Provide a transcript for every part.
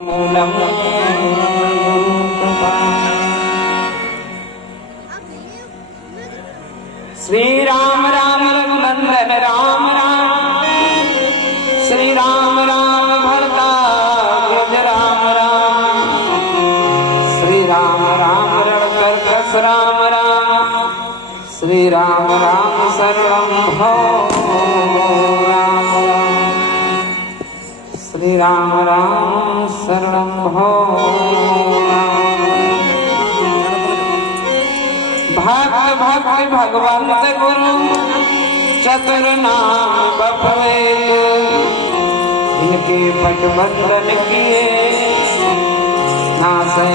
मूलम श्री राम राम रघुनंदन राम राम श्री राम राम भरताज राम राम श्री राम राम रणकर्कश राम राम श्री राम राम शरणं भो राम श्री राम राम शरणं भो भक्त भक्त भगवंत गुरु चतुर नाम बपवे इनके पट बंधन किए नासै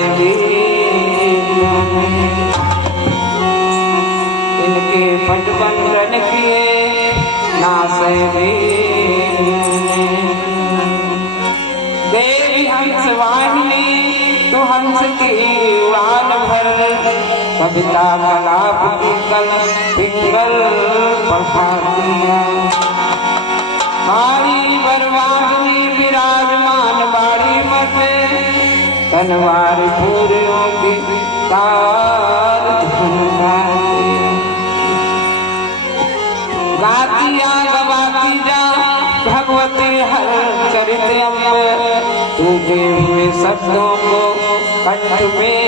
इनके पट बंधन किए नासै देवी हंस वाहिनी तू हंस की उड़ान भर कविता कलाप की कल पिंगल बढ़ा दिया बाड़ी बरवादनी विराजमान बाड़ी मते तनवार पूरियों की तार झुमका गातिया गवाती जा भगवती हर चरित तुझे हुए शब्दों को कंठ में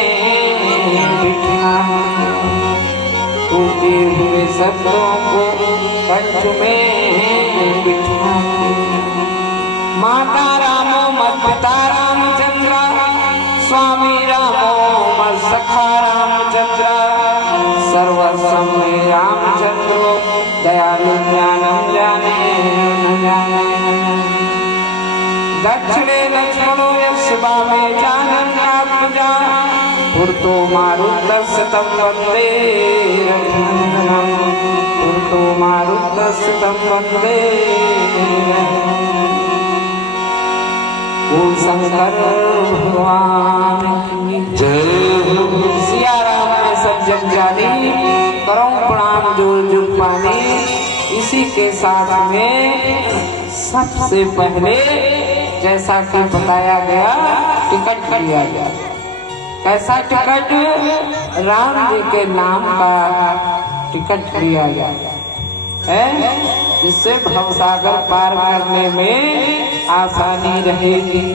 बिठा टूटे हुए शब्दों को कंठ में बिठा माता रामो मत पिता रामचंद्र स्वामी रामो मत सखा रामचंद्र सर्वस्व में रामचंद्र दयालु ज्ञानम जाने न जाने दक्षिणे लक्ष्मणो शिवा में जानन आत्मजा पुरतो मारुतस्तं वंदे रघुनंदनं पुरतो मारुतस्तं वंदे ओम शंकर भगवान की जय। सिया राम ने सब जग जानी करो प्रणाम जोर जुग पानी। इसी के साथ में सबसे पहले जैसा कि बताया गया टिकट दिया गया। कैसा टिकट? राम जी के नाम का टिकट दिया गया है जिससे भवसागर पार करने में आसानी रहेगी।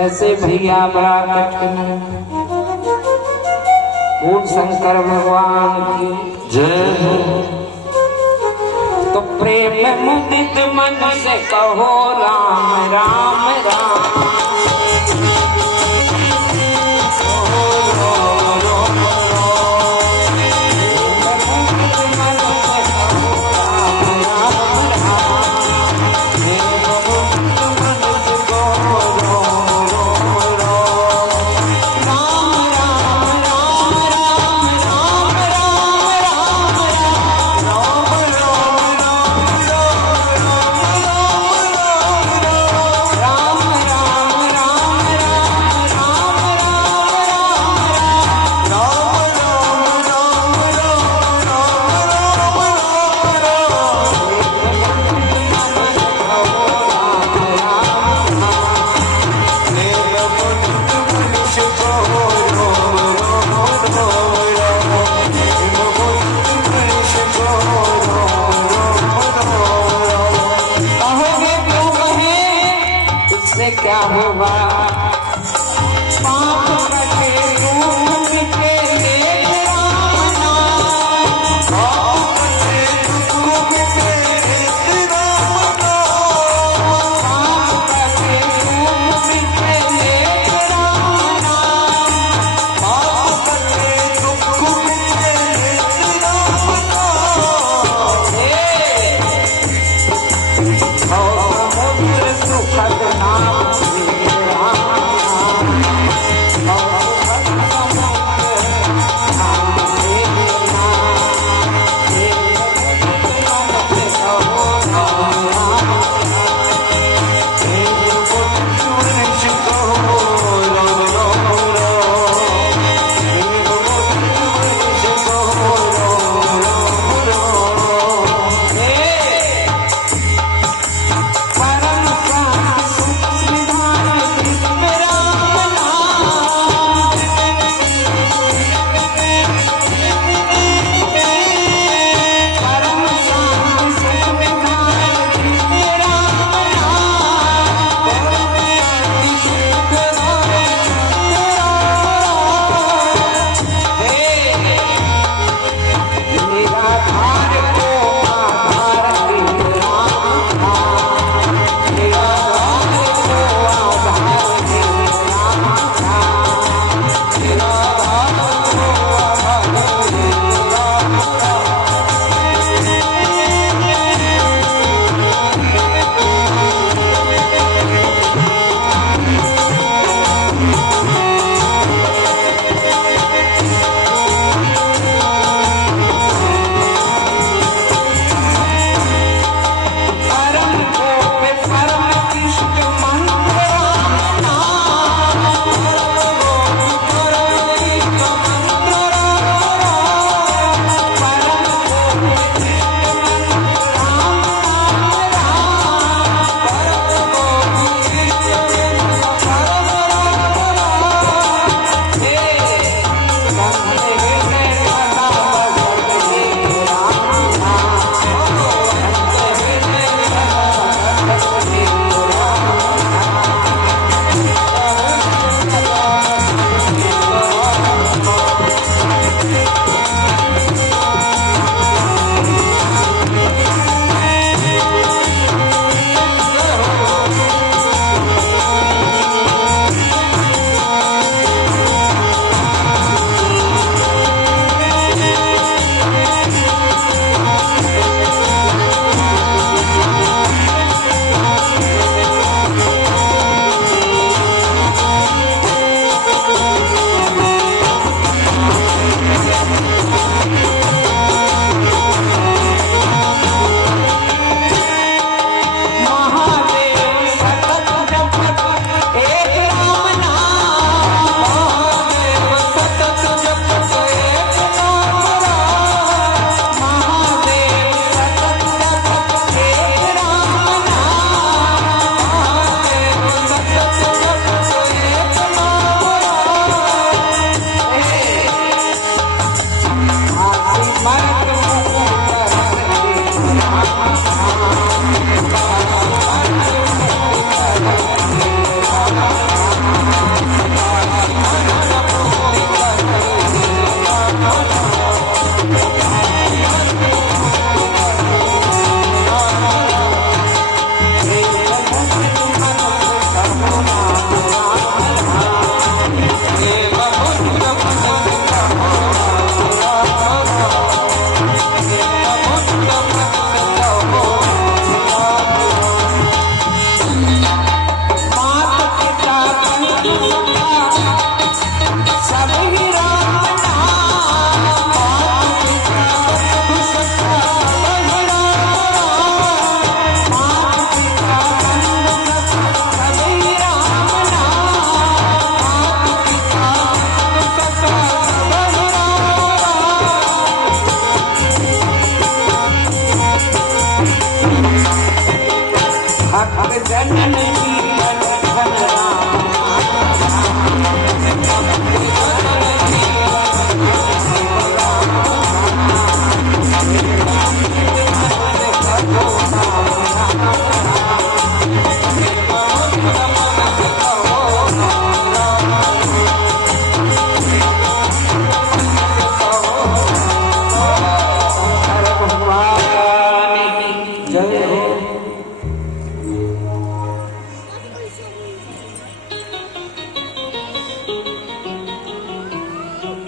ऐसे भैया बड़ा कठिन बोल शंकर भगवान की जय। तो प्रेम मुदित मन से कहो राम राम राम क्या होगा पाप कटे रूप के ले आना पाप कटे रूप के ले आना पाप कटे रूप के ले आना पाप कटे रूप के ले आना समुद्र सुखद नाम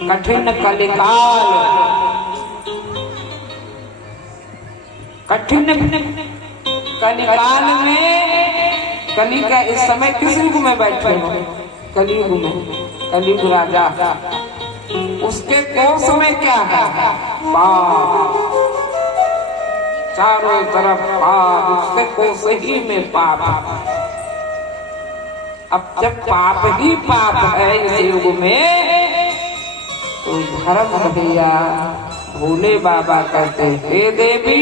कठिन कलिकाल, कठिन कलिकाल में, कली का इस समय किस युग में बैठे हो? कलयुग में, कलयुग राजा। उसके कोष में क्या है? पाप, चारों तरफ पाप, उसके कोष ही में पाप। अब जब पाप ही पाप है इस युग में, तो धर्म भैया भोले बाबा कहते हे देवी,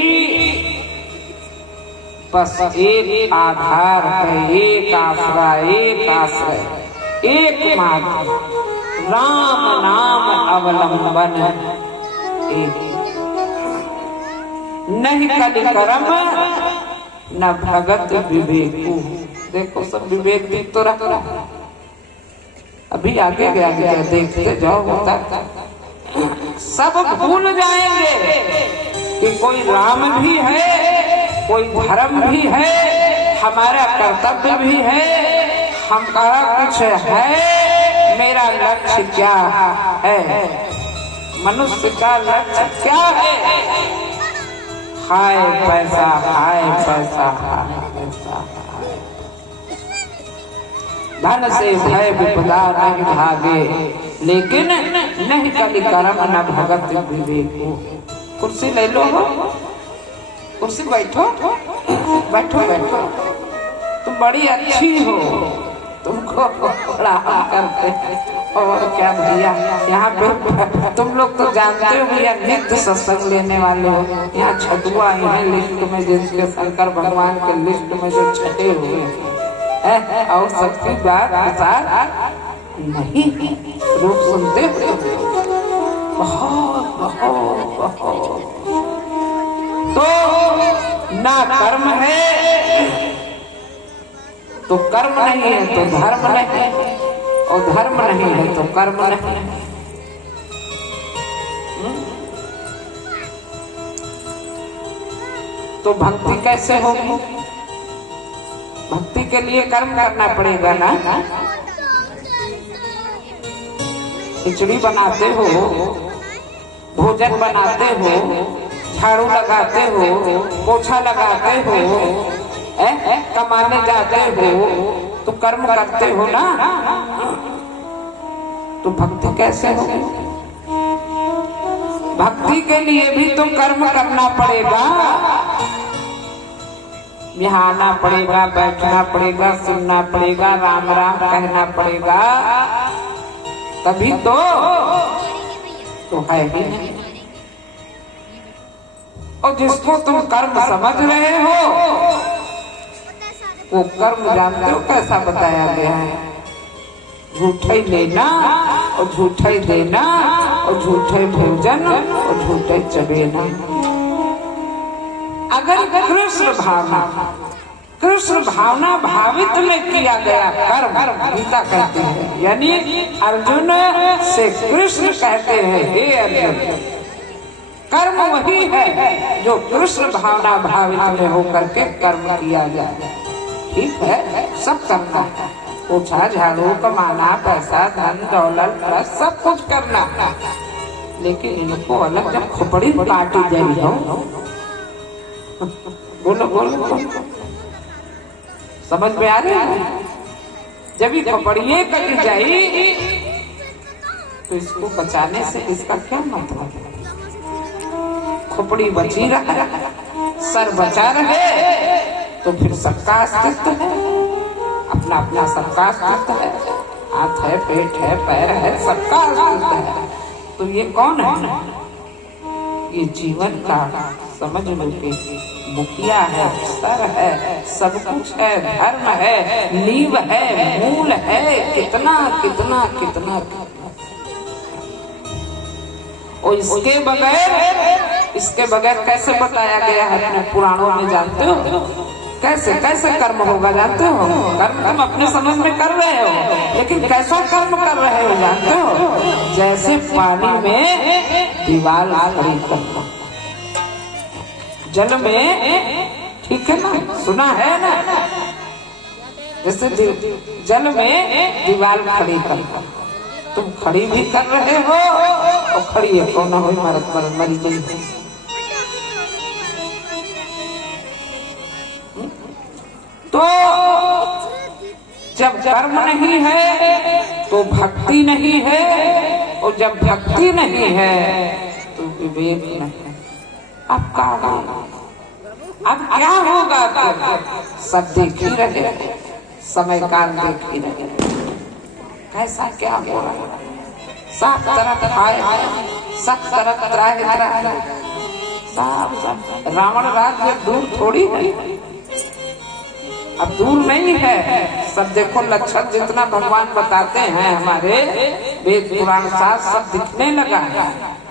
बस एक आधार है, एक आश्रय, एक आश्रय, एक मार्ग, राम नाम अवलंबन एक। नहीं कलि कर्म न भगत विवेकु। देखो सब विवेक भी तो रख रहा, अभी आगे गया देखते जाओ, होता सब भूल जाएंगे कि कोई राम भी है, कोई धर्म भी है, हमारा कर्तव्य भी है, हमारा कुछ है, मेरा लक्ष्य क्या है, मनुष्य का लक्ष्य क्या है? हाय पैसा, हाय पैसा, हाय पैसा, धन से भय विपदा नहीं भागे, लेकिन नहीं कलि कर्म न भगत विवेको। कुर्सी ले लो, कुर्सी बैठो, बैठो बैठो, तुम बड़ी अच्छी हो, तुमको बड़ा करते। और क्या भैया, यहाँ पे तुम लोग तो जानते हो भैया, नित्य सत्संग लेने वाले हो। यहाँ छठुआ है लिस्ट में, जिसके शंकर भगवान के लिस्ट में जो छठे हुए हैं, और सबकी बात नहीं रूप सुनते हो, बहुत बहुत बहुत। तो ना कर्म है तो कर्म नहीं है, तो धर्म नहीं, और धर्म नहीं है तो कर्म नहीं। तो भक्ति कैसे होगी? भक्ति के लिए कर्म करना पड़ेगा ना। खिचड़ी बनाते हो, भोजन बनाते हो, झाड़ू लगाते हो, पोछा लगाते हो, कमाने जाते हो, तो कर्म करते हो ना। तो भक्ति कैसे होगी? भक्ति के लिए भी तो कर्म करना पड़ेगा, बिहाना पड़ेगा, बैठना पड़ेगा, सुनना पड़ेगा, राम राम कहना पड़ेगा, तभी तो है ही नहीं। और जिसको तुम कर्म समझ रहे हो, वो कर्म जानते हो कैसा बताया गया है? झूठे लेना और झूठे देना और झूठे भोजन और झूठे चबेना। अगर कृष्ण भावना भावित में किया गया कर्म, गीता कहती है, यानी अर्जुन से कृष्ण कहते हैं, हे अर्जुन, कर्म वही है जो कृष्ण भावना भावित में होकर के कर्म किया जाए। ठीक है, सब करना है, पोछा झाड़ू, कमाना, पैसा, धन दौलत, सब कुछ करना, लेकिन इनको अलग जब खोपड़ी काटी जाए हो, बोलो बोलो, समझ में आ रहा है? जब ये खोपड़िए कट जाए तो इसको बचाने से इसका क्या मतलब है? खोपड़ी बची रहे, सर बचा रहे, तो फिर सबका अस्तित्व है, अपना अपना सबका अस्तित्व है, हाथ है, पेट है, पैर है, सबका अस्तित्व है। तो ये कौन है? ये जीवन का समझ लो कि मुखिया है, सर है, सब कुछ है, धर्म है, नींव है, मूल है, कितना कितना कितना। और इसके बगैर कैसे बताया गया है अपने पुराणों में, जानते हो? कैसे कैसे कर्म होगा जानते हो? कर्म तुम अपने समझ में कर रहे हो, लेकिन कैसा कर्म कर रहे हो जानते हो? जैसे पानी में दीवार खड़ी करना, जल में, ठीक है ना, सुना है ना? जैसे जल में दीवार खड़ी करना, तुम खड़ी भी कर रहे हो और खड़ी है कौन हो मरी गई है। तो जब कर्म नहीं है तो भक्ति नहीं है, और जब भक्ति नहीं है तो विवेक नहीं। अब क्या होगा? अब क्या होगा? सब देख ही रहे, समय काल देख ही रहे, कैसा क्या हो रहा है। सब तरफ आए, सब तरफ त्राहि, सब रावण राज्य दूर थोड़ी है, अब दूर नहीं है। सब देखो लक्षण जितना भगवान बताते हैं हमारे वेद पुराण शास्त्र सब दिखने लगा है,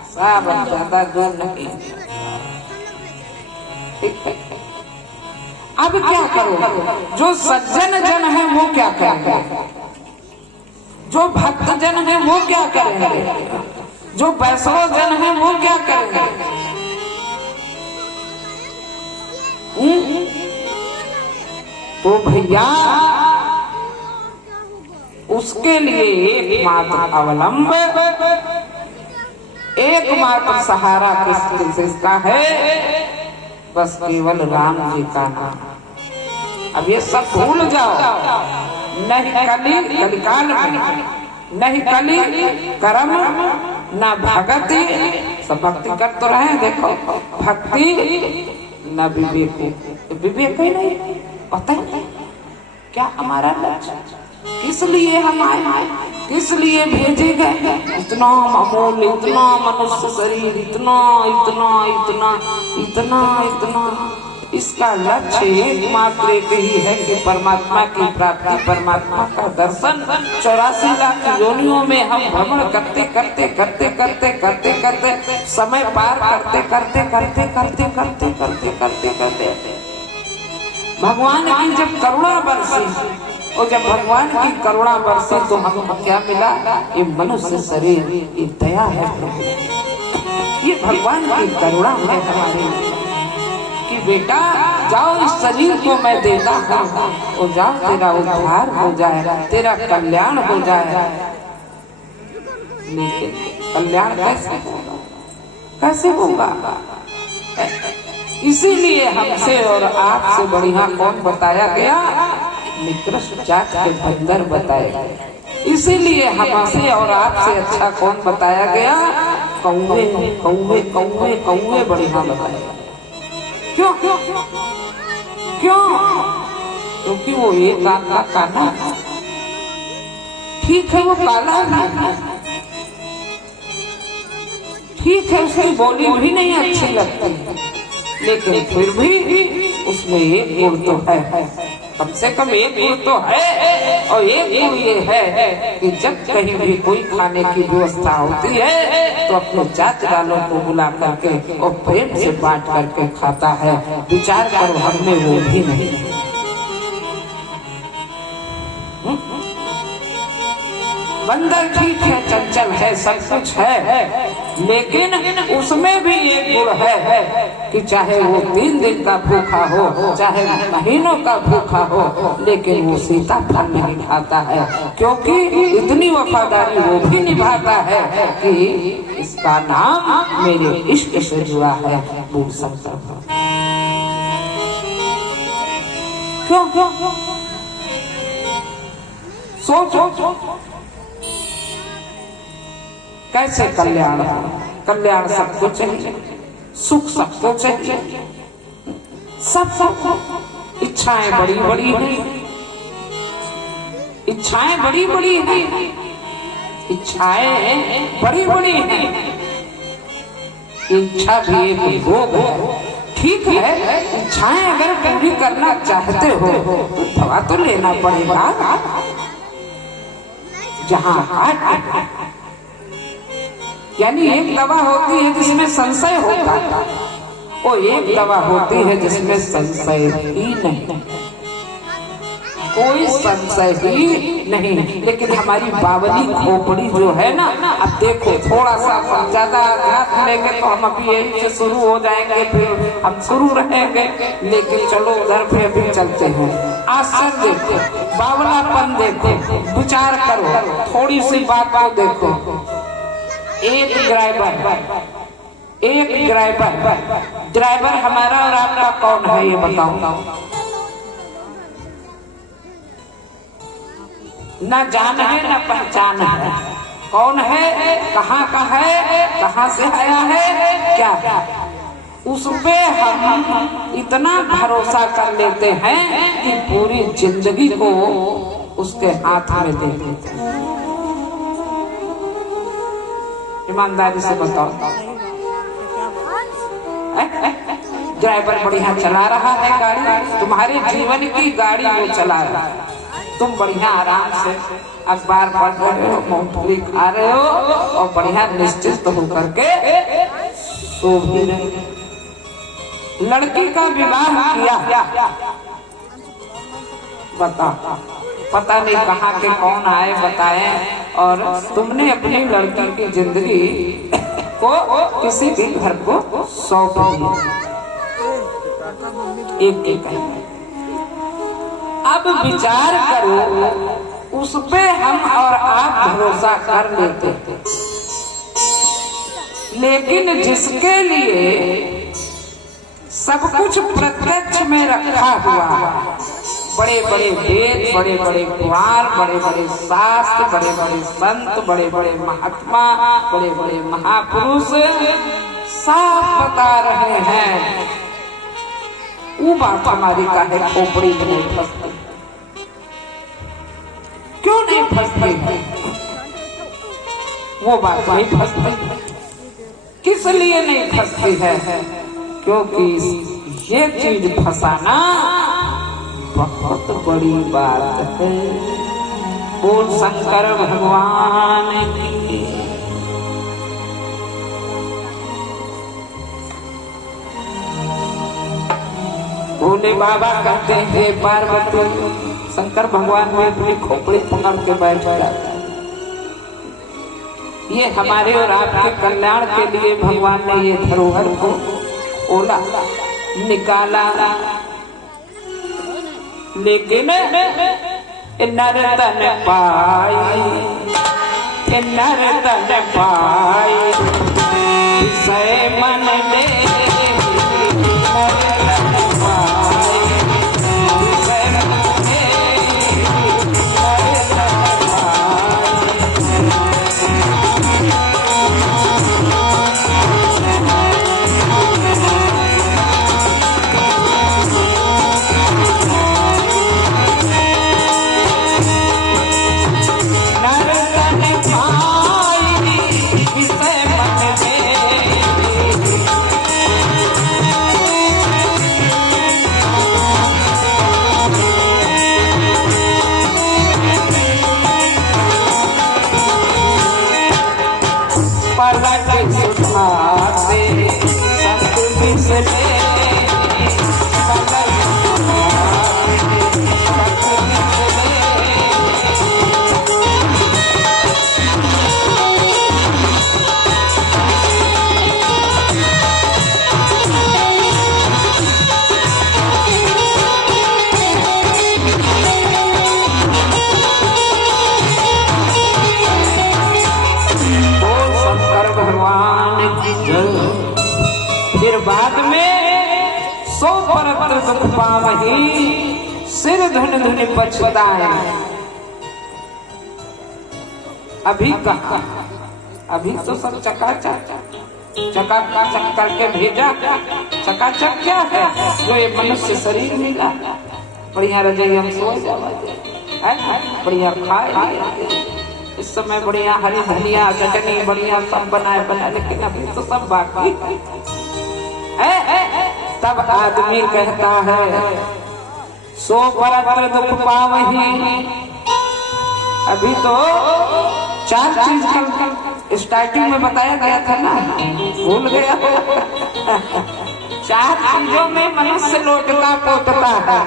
सब ज्यादा दूर नहीं। अब क्या करो? जो सज्जन जन है वो क्या करेंगे? जो भक्त जन है वो क्या करेंगे? जो वैष्णव जन है वो क्या करेंगे? तो भैया उसके लिए एकमात्र अवलंब, एकमात्र सहारा किसका है? बस केवल राम जी का नाम। अब ये सब भूल जाओ, नहीं कलिकाल में नहीं कली कर्म न भक्ति, सब भक्ति कर तो रहे, देखो भक्ति न विवेक, विवेक ही नहीं, पता नहीं क्या हमारा लक्ष्य, किस लिए हम आए, किस लिए भेजे गए। इतना अमूल्य, इतना मनुष्य शरीर, इतना इतना इतना इतना इतना, इसका लक्ष्य एकमात्र एक ही है कि परमात्मा की प्राप्ति, परमात्मा का दर्शन। 84 लाख योनियों में हम भ्रमण करते करते करते करते करते करते समय पार करते करते करते करते करते करते करते करते भगवान की जब करुणा बरसी, और जब भगवान की करुणा बरसी तो हमको क्या मिला? ये मनुष्य शरीर, ये दया है प्रभु, ये भगवान की करुणा है हमारे कि बेटा जाओ इस शरीर को मैं देता हूँ, और जाओ तेरा उद्धार हो जाए, तेरा कल्याण हो जाए। लेकिन कल्याण कैसे होगा? कैसे होगा? इसीलिए हमसे और आपसे बढ़िया कौन बताया गया? निकृष्ट जात के बंदर बताए गए। इसीलिए हमसे और आपसे अच्छा कौन बताया गया? कौवे कौवे कौवे कौवे बढ़िया बताया। क्यों क्यों क्यों? क्योंकि वो एक आंख का काना, ठीक है वो काला है, ठीक है उसकी बोली भी नहीं अच्छी लगती, लेकिन फिर भी उसमें एक गुण तो है, कम से कम एक गुण तो है। और एक गुण ये है कि जब कहीं भी कोई खाने की व्यवस्था होती है तो अपने जात वालों को बुला करके और प्रेम से बांट करके खाता है। विचार करो, हमने वो भी नहीं। बंदर ठीक है, चंचल है, सब कुछ है, लेकिन उसमें भी एक गुण है कि चाहे वो 3 दिन का भूखा हो, चाहे महीनों का भूखा हो, लेकिन वो सीता फल नहीं खाता है, क्योंकि इतनी वफादारी वो भी निभाता है कि इसका नाम मेरे इश्क से जुड़ा है। भूल सकता है क्यों? क्यों सोचो कैसे कल्याण हो? कल्याण सबको चाहिए, सुख सबको चाहिए, सब इच्छाएं बड़ी बड़ी हैं, इच्छाएं बड़ी बड़ी हैं, इच्छाएं बड़ी बड़ी हैं। इच्छा भी एक भोग है, ठीक है। इच्छाएं अगर पूरी करना चाहते हो तो दवा तो लेना पड़ेगा। जहाँ यानी एक दवा होती है जिसमें संशय होता है, वो एक दवा होती है जिसमें संशय ही नहीं। कोई संशय ही नहीं। लेकिन हमारी बावली खोपड़ी जो है ना, अब देखो थोड़ा सा ज्यादा अध्यात्म लेंगे तो हम अभी यही से शुरू हो जाएंगे, फिर हम शुरू रहेंगे। लेकिन चलो उधर पे भी चलते हैं। आश्चर्य देखो, बावलापन देखो, विचार करो, थोड़ी सी बात को देखो। एक ड्राइवर हमारा और आपका कौन है ये बताओ? न जान है न पहचान है। कौन है, कहाँ का है, कहाँ से आया है, क्या उस पे हम इतना भरोसा कर लेते हैं कि पूरी जिंदगी को उसके हाथ में दे देते हैं। ईमानदारी से बताओ, ड्राइवर बढ़िया चला रहा है गाड़ी, तुम्हारे जीवन की गाड़ी वो चला रहा है। तुम बढ़िया आराम से अखबार पढ़ रहे हो, मूंगफली खा रहे हो और बढ़िया निश्चित होकर के सो भी रहे। लड़की का विवाह किया, बता पता नहीं कहाँ के कौन आए बताए, और तुमने अपनी लड़की की जिंदगी को किसी भी घर को सौंप दिया। एक अब विचार करो, उस पे हम और आप भरोसा कर लेते थे, लेकिन जिसके लिए सब कुछ प्रत्यक्ष में रखा हुआ, बड़े बड़े वेद, बड़े बड़े पुराण, बड़े बड़े शास्त्र, बड़े बड़े संत, बड़े बड़े महात्मा, बड़े बड़े महापुरुष साफ बता रहे हैं, वो बात हमारी काहे खोपड़ी में नहीं फंसती? क्यों नहीं फंसती? वो बात नहीं फंसती, किस लिए नहीं फंसती है? क्योंकि ये चीज फंसाना बहुत बड़ी बात है। बोल शंकर भगवान की। भोले बाबा कहते हैं पार्वती, शंकर भगवान में अपनी खोपड़ी पकड़ के बैठ जाता है। ये हमारे और आपके कल्याण के लिए भगवान ने ये धरोहर को ओला निकाला। लेकिन नर्तन पाई, नर्तन पाई विषय मन में, बाद में सो परत्र दुख पावही, सिर धुन धुन पछताए। अभी कहा, अभी तो सब चकाचक करके भेजा। चकाचक क्या है? जो ये मनुष्य शरीर मिला, बढ़िया रजाई हम सो जाते, बढ़िया खाए, इस समय बढ़िया हरी धनिया चटनी बढ़िया सब बनाए, लेकिन अभी तो सब बाकी। तब आदमी कहता है सो परत्र दुख पावही। अभी तो चार चीज कल स्टार्टिंग में बताया गया था ना, भूल गया। चार चीजों में मनुष्य लोटता पोटता है।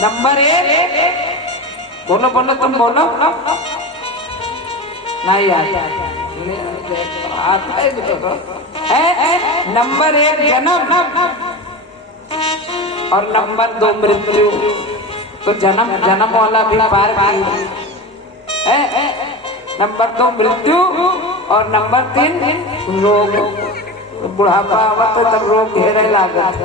नंबर 1, बोलो बोलो तुम बोलो, नहीं आता है। नंबर 1 जन्म और नंबर 2 मृत्यु। तो जन्म वाला भी पार है। नंबर 2 मृत्यु और नंबर 3 रोग। तो बुढ़ापा आवत तब रोग घेरे लागत,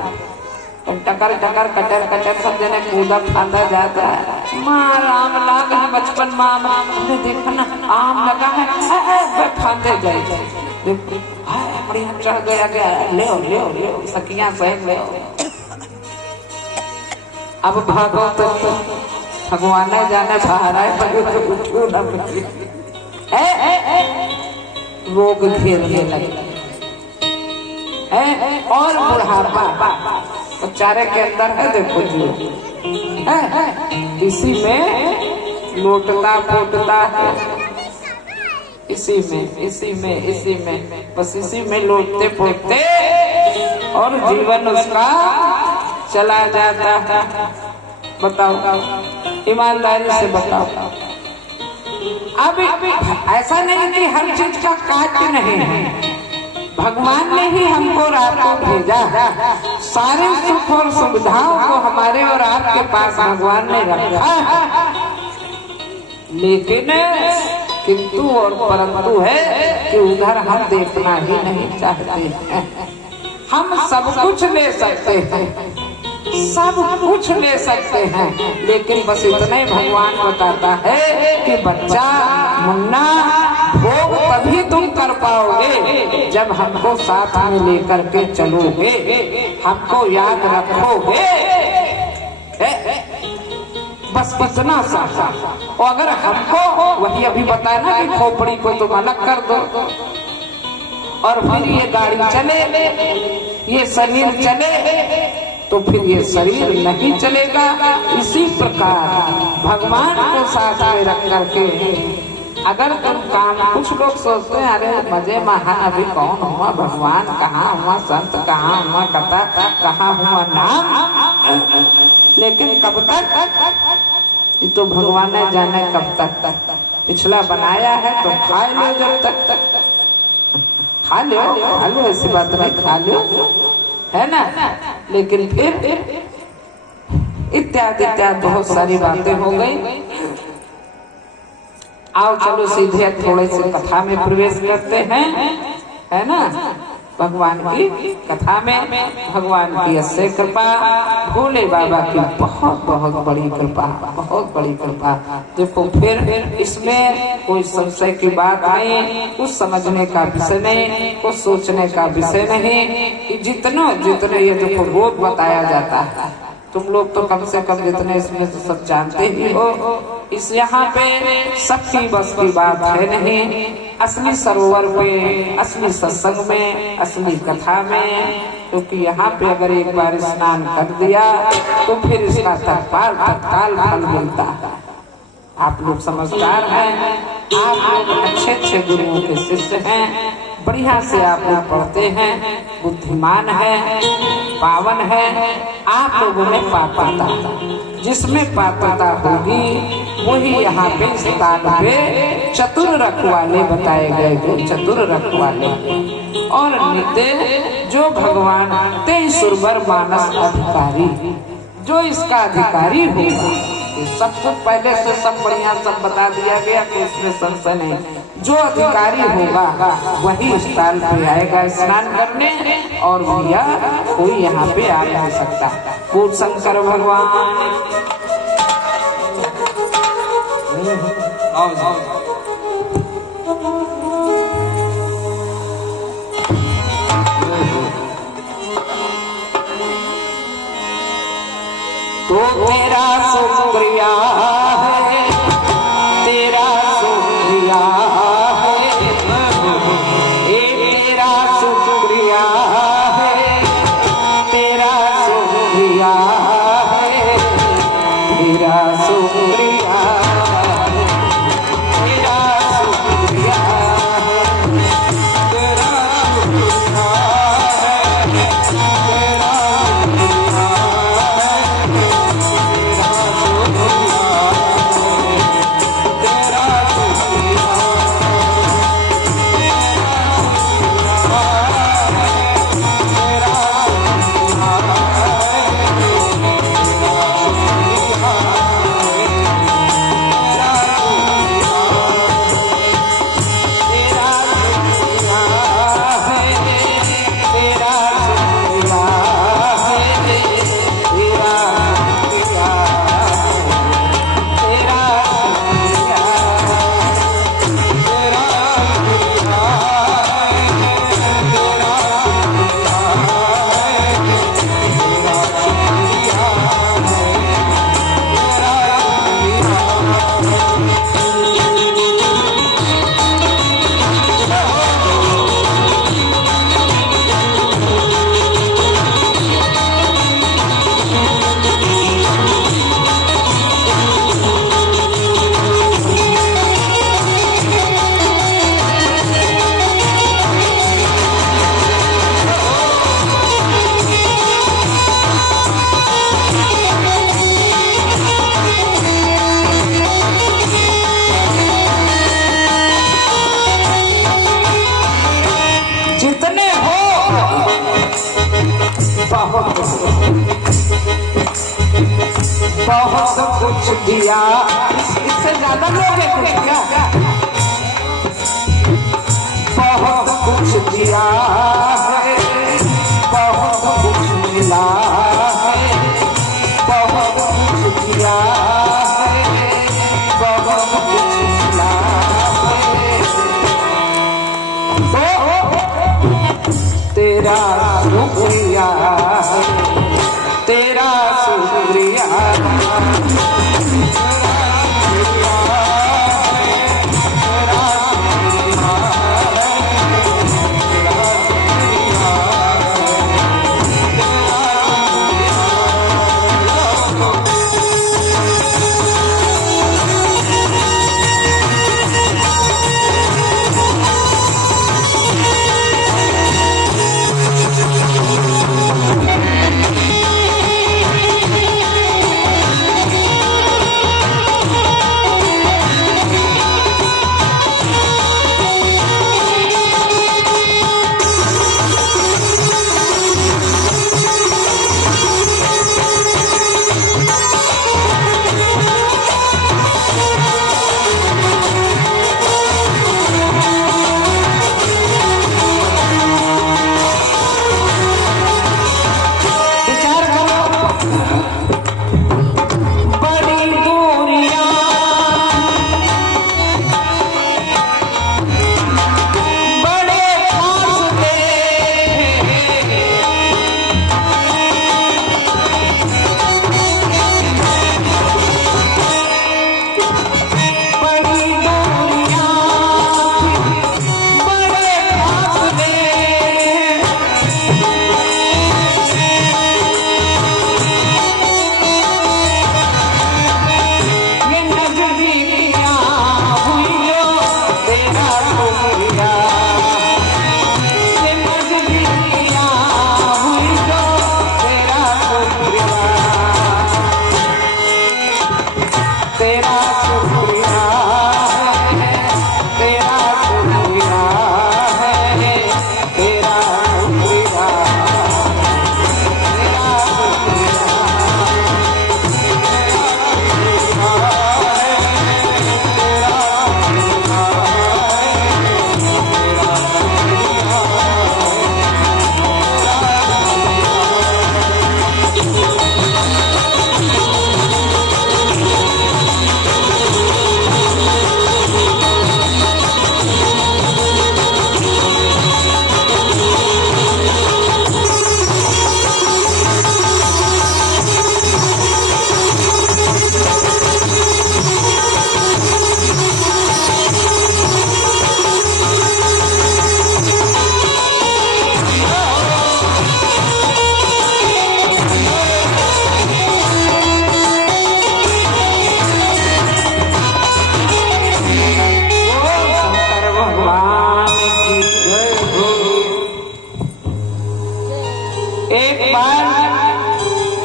टकर टकर कटर कटर सब जने कूदा फांदा जाता है। माँ राम लाग है बचपन माँ देखा ना आम लगा है फांदे जाए बढ़िया चढ़ गया ले ले सखियां सह ले। अब भागो तो भगवान जाने बाहर आए रोग घेरने लगे और बुढ़ापा तो चारे के अंदर है। देखो जी इसी में लोटता पोटता है, इसी में बस इसी में लोटते पोटते और जीवन उसका चला जाता है। बताओ ईमानदारी से बताओ। अब ऐसा नहीं कि हर चीज का काट नहीं है, भगवान ने ही हमको रात को भेजा, सारे सुख और सुविधाओं को हमारे और आपके पास भगवान ने रखा। लेकिन किंतु और परंतु है कि उधर हम देखना ही नहीं चाहते हैं। हम सब कुछ ले सकते हैं, सब कुछ ले सकते हैं, लेकिन बस इतना ही भगवान बताता है कि बच्चा मुन्ना भोग तभी तुम कर पाओगे जब हमको साथ में लेकर के चलोगे, हमको याद रखोगे। बस इतना सा। और अगर हमको वही अभी बताया ना कि खोपड़ी को तुम अलग कर दो और फिर ये गाड़ी चले, ये शरीर चले, तो फिर ये शरीर नहीं चलेगा। इसी प्रकार भगवान को साथ में रख करके अगर तुम काम, कुछ लोग सोचते हैं अरे मजे महा अभी कौन हुआ, भगवान कहाँ हुआ, संत कहाँ हुआ, कथा कहाँ हुआ नाम, लेकिन कब तक ये तो भगवान ने जाने कब तक। पिछला बनाया है तो खा लो, जब तक खा लो ऐसी बात नहीं, खा लो है ना। लेकिन फिर इत्यादि इत्यादि बहुत सारी बातें हो गई। आओ चलो सीधे थोड़े से कथा में प्रवेश करते हैं, है ना। भगवान की कथा में भगवान की अस्य कृपा, भोले बाबा की बहुत बहुत बड़ी कृपा, बहुत बड़ी कृपा। देखो फिर इसमें कोई संशय की बात नहीं, कुछ समझने का विषय नहीं, कुछ सोचने का विषय नहीं। जितने ये देखो रोज बताया जाता है, तुम लोग तो कम से कम जितने इसमें तो सब जानते ही हो। इस यहाँ पे सबकी बस की बात है नहीं। असली सरोवर पे, असली सत्संग में, असली कथा में, क्योंकि यहाँ पे अगर एक बार स्नान कर दिया तो फिर इसका तत्काल फल मिलता है। आप लोग समझदार हैं, आप लोग अच्छे अच्छे गुरुओं के शिष्य हैं, बढ़िया से आप लोग पढ़ते हैं, बुद्धिमान है, पावन है। आप लोगों में पात्रता, जिसमें पात्रता होगी वही यहाँ पे स्थान पे चतुर रखवाले बताए गए, जो चतुर रखवाले और नित्य जो भगवान ते सुरवर मानस अधिकारी, जो इसका अधिकारी होगा। ये सब कुछ पहले से सब बढ़िया सब बता दिया गया, तो इसमें संशय नहीं। जो अधिकारी होगा वही स्थान पे आएगा स्नान करने, और भैया कोई यहाँ पे आ नहीं सकता। पूज शंकर भगवान। तो तेरा शुक्रिया है, तेरा शुक्रिया है, तेरा शुक्रिया है, तेरा शुक्रिया है, तेरा शुक्रिया, तेरा शुक्रिया है, तेरा बहुत कुछ दिया, इससे ज्यादा लोगे कुछ क्या? बहुत कुछ दिया है, बहुत कुछ मिला है, बहुत कुछ दिया है, बहुत कुछ मिला है। तो तेरा शुक्रिया है, तेरा शुक्रिया,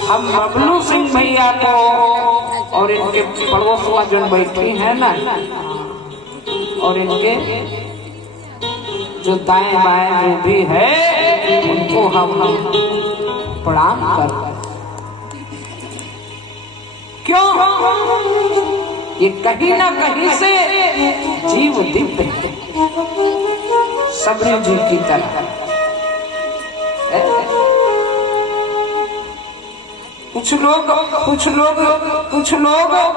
हम बबलू सिंह भैया को और इनके पड़ोस में जो बैठी है ना, और इनके जो दाएं बाएं जो भी है उनको हम प्रणाम कर। क्यों? ये कहीं ना कहीं से जीव दिव्य है, सबरी जी की तरह। कुछ लोग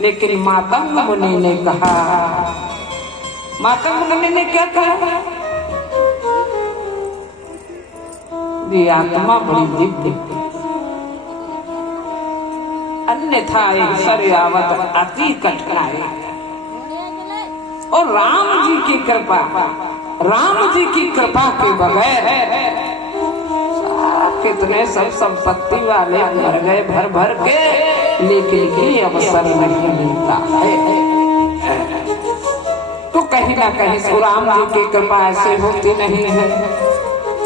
लेकिन मातंग मुनि ने कहा, मातंग मुनि ने क्या कहा? ये आत्मा बड़ी दिव्य, अन्यथा सर्यावत अति कठिनाई। और राम जी की कृपा, राम जी की कृपा के बगैर कितने सब संपत्ति वाले मर गए भर भर के, लेकिन ये अवसर नहीं मिलता है। तो कहीं ना कहीं से राम जी की कृपा ऐसे होती नहीं है।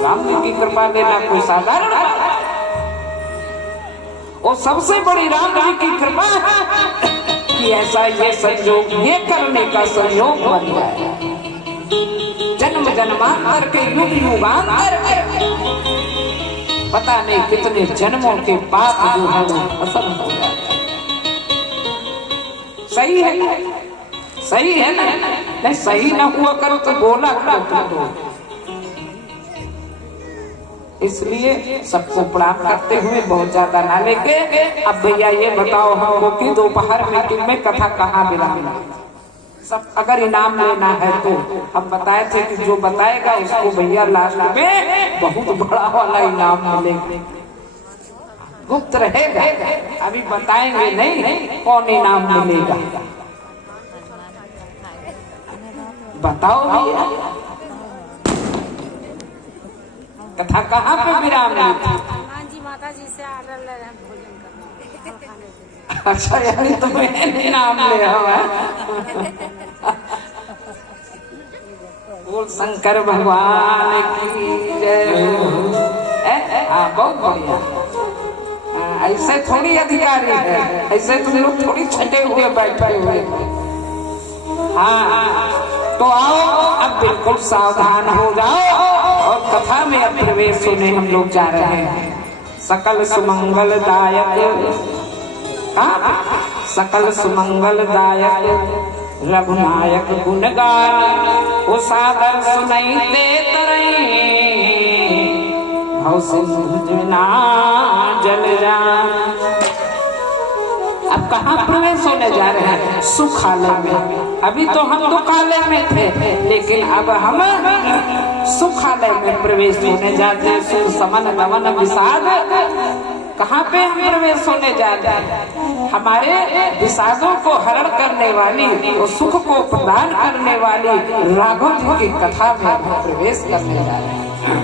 राम जी की कृपा लेना कोई साधारण बात है, और सबसे बड़ी राम जी की कृपा है कि ऐसा ये संयोग, ये करने का संयोग बन जाए। जन्म जन्मांतर के युग युगांतर पता नहीं कितने जन्मों के पाप जो है वो फसल हो जाए। सही है, सही है ना? नहीं सही ना हुआ करो तो बोला करो। इसलिए सबको प्रणाम करते हुए बहुत ज्यादा ना लेके अब भैया ये बताओ हमको कि दोपहर मीटिंग में कथा कहाँ मिला? सब अगर इनाम लेना है तो हम बताए थे कि जो बताएगा उसको भैया लास्ट में बहुत बड़ा वाला इनाम मिलेगा। गुप्त रहेगा, अभी बताएंगे नहीं कौन इनाम मिलेगा। बताओ भैया कथा कहाँ पे विराम ली थी? जी माता जी से ऑर्डर ले रहे हैं भोजन करने। अच्छा यानी तुम्हें इनाम ले हुआ। बोल शंकर भगवान की जय। बहुत बढ़िया। ऐसे थोड़ी अधिकारी है, ऐसे तुम लोग थोड़ी छटे हुए बैठे हुए। हाँ तो आओ अब बिल्कुल सावधान हो जाओ और कथा में अब प्रवेश होने हम लोग जा रहे हैं। सकल सुमंगलदायक, सकल सुमंगलदायक रघुनायक गुणगान वो सादर सुनैते तरई भव सिंधु ना जल जान। अब कहाँ प्रवेश होने जा रहे हैं? सुखालय में। अभी तो हम दुखालय में थे लेकिन अब हम सुखालय में प्रवेश होने जाते हैं। सुख समन नवन विषाद, कहाँ पे हम प्रवेश होने जाते हैं? हमारे विषादों को हरण करने वाली और सुख को प्रदान करने वाली राघव जी की कथा में हम प्रवेश करने जा रहे हैं।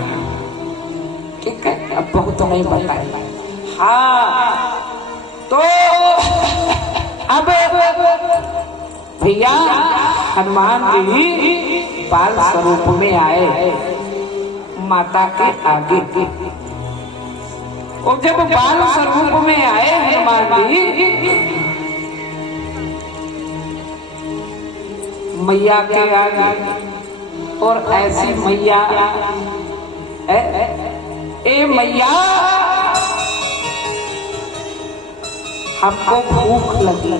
ठीक है, अब बहुत नहीं बताया। हाँ तो अब भैया हनुमान जी बाल स्वरूप में आए माता के आगे। और जब बाल स्वरूप में आए हनुमान जी मैया के आगे, और ऐसी मैया ए मैया हमको भूख लगी।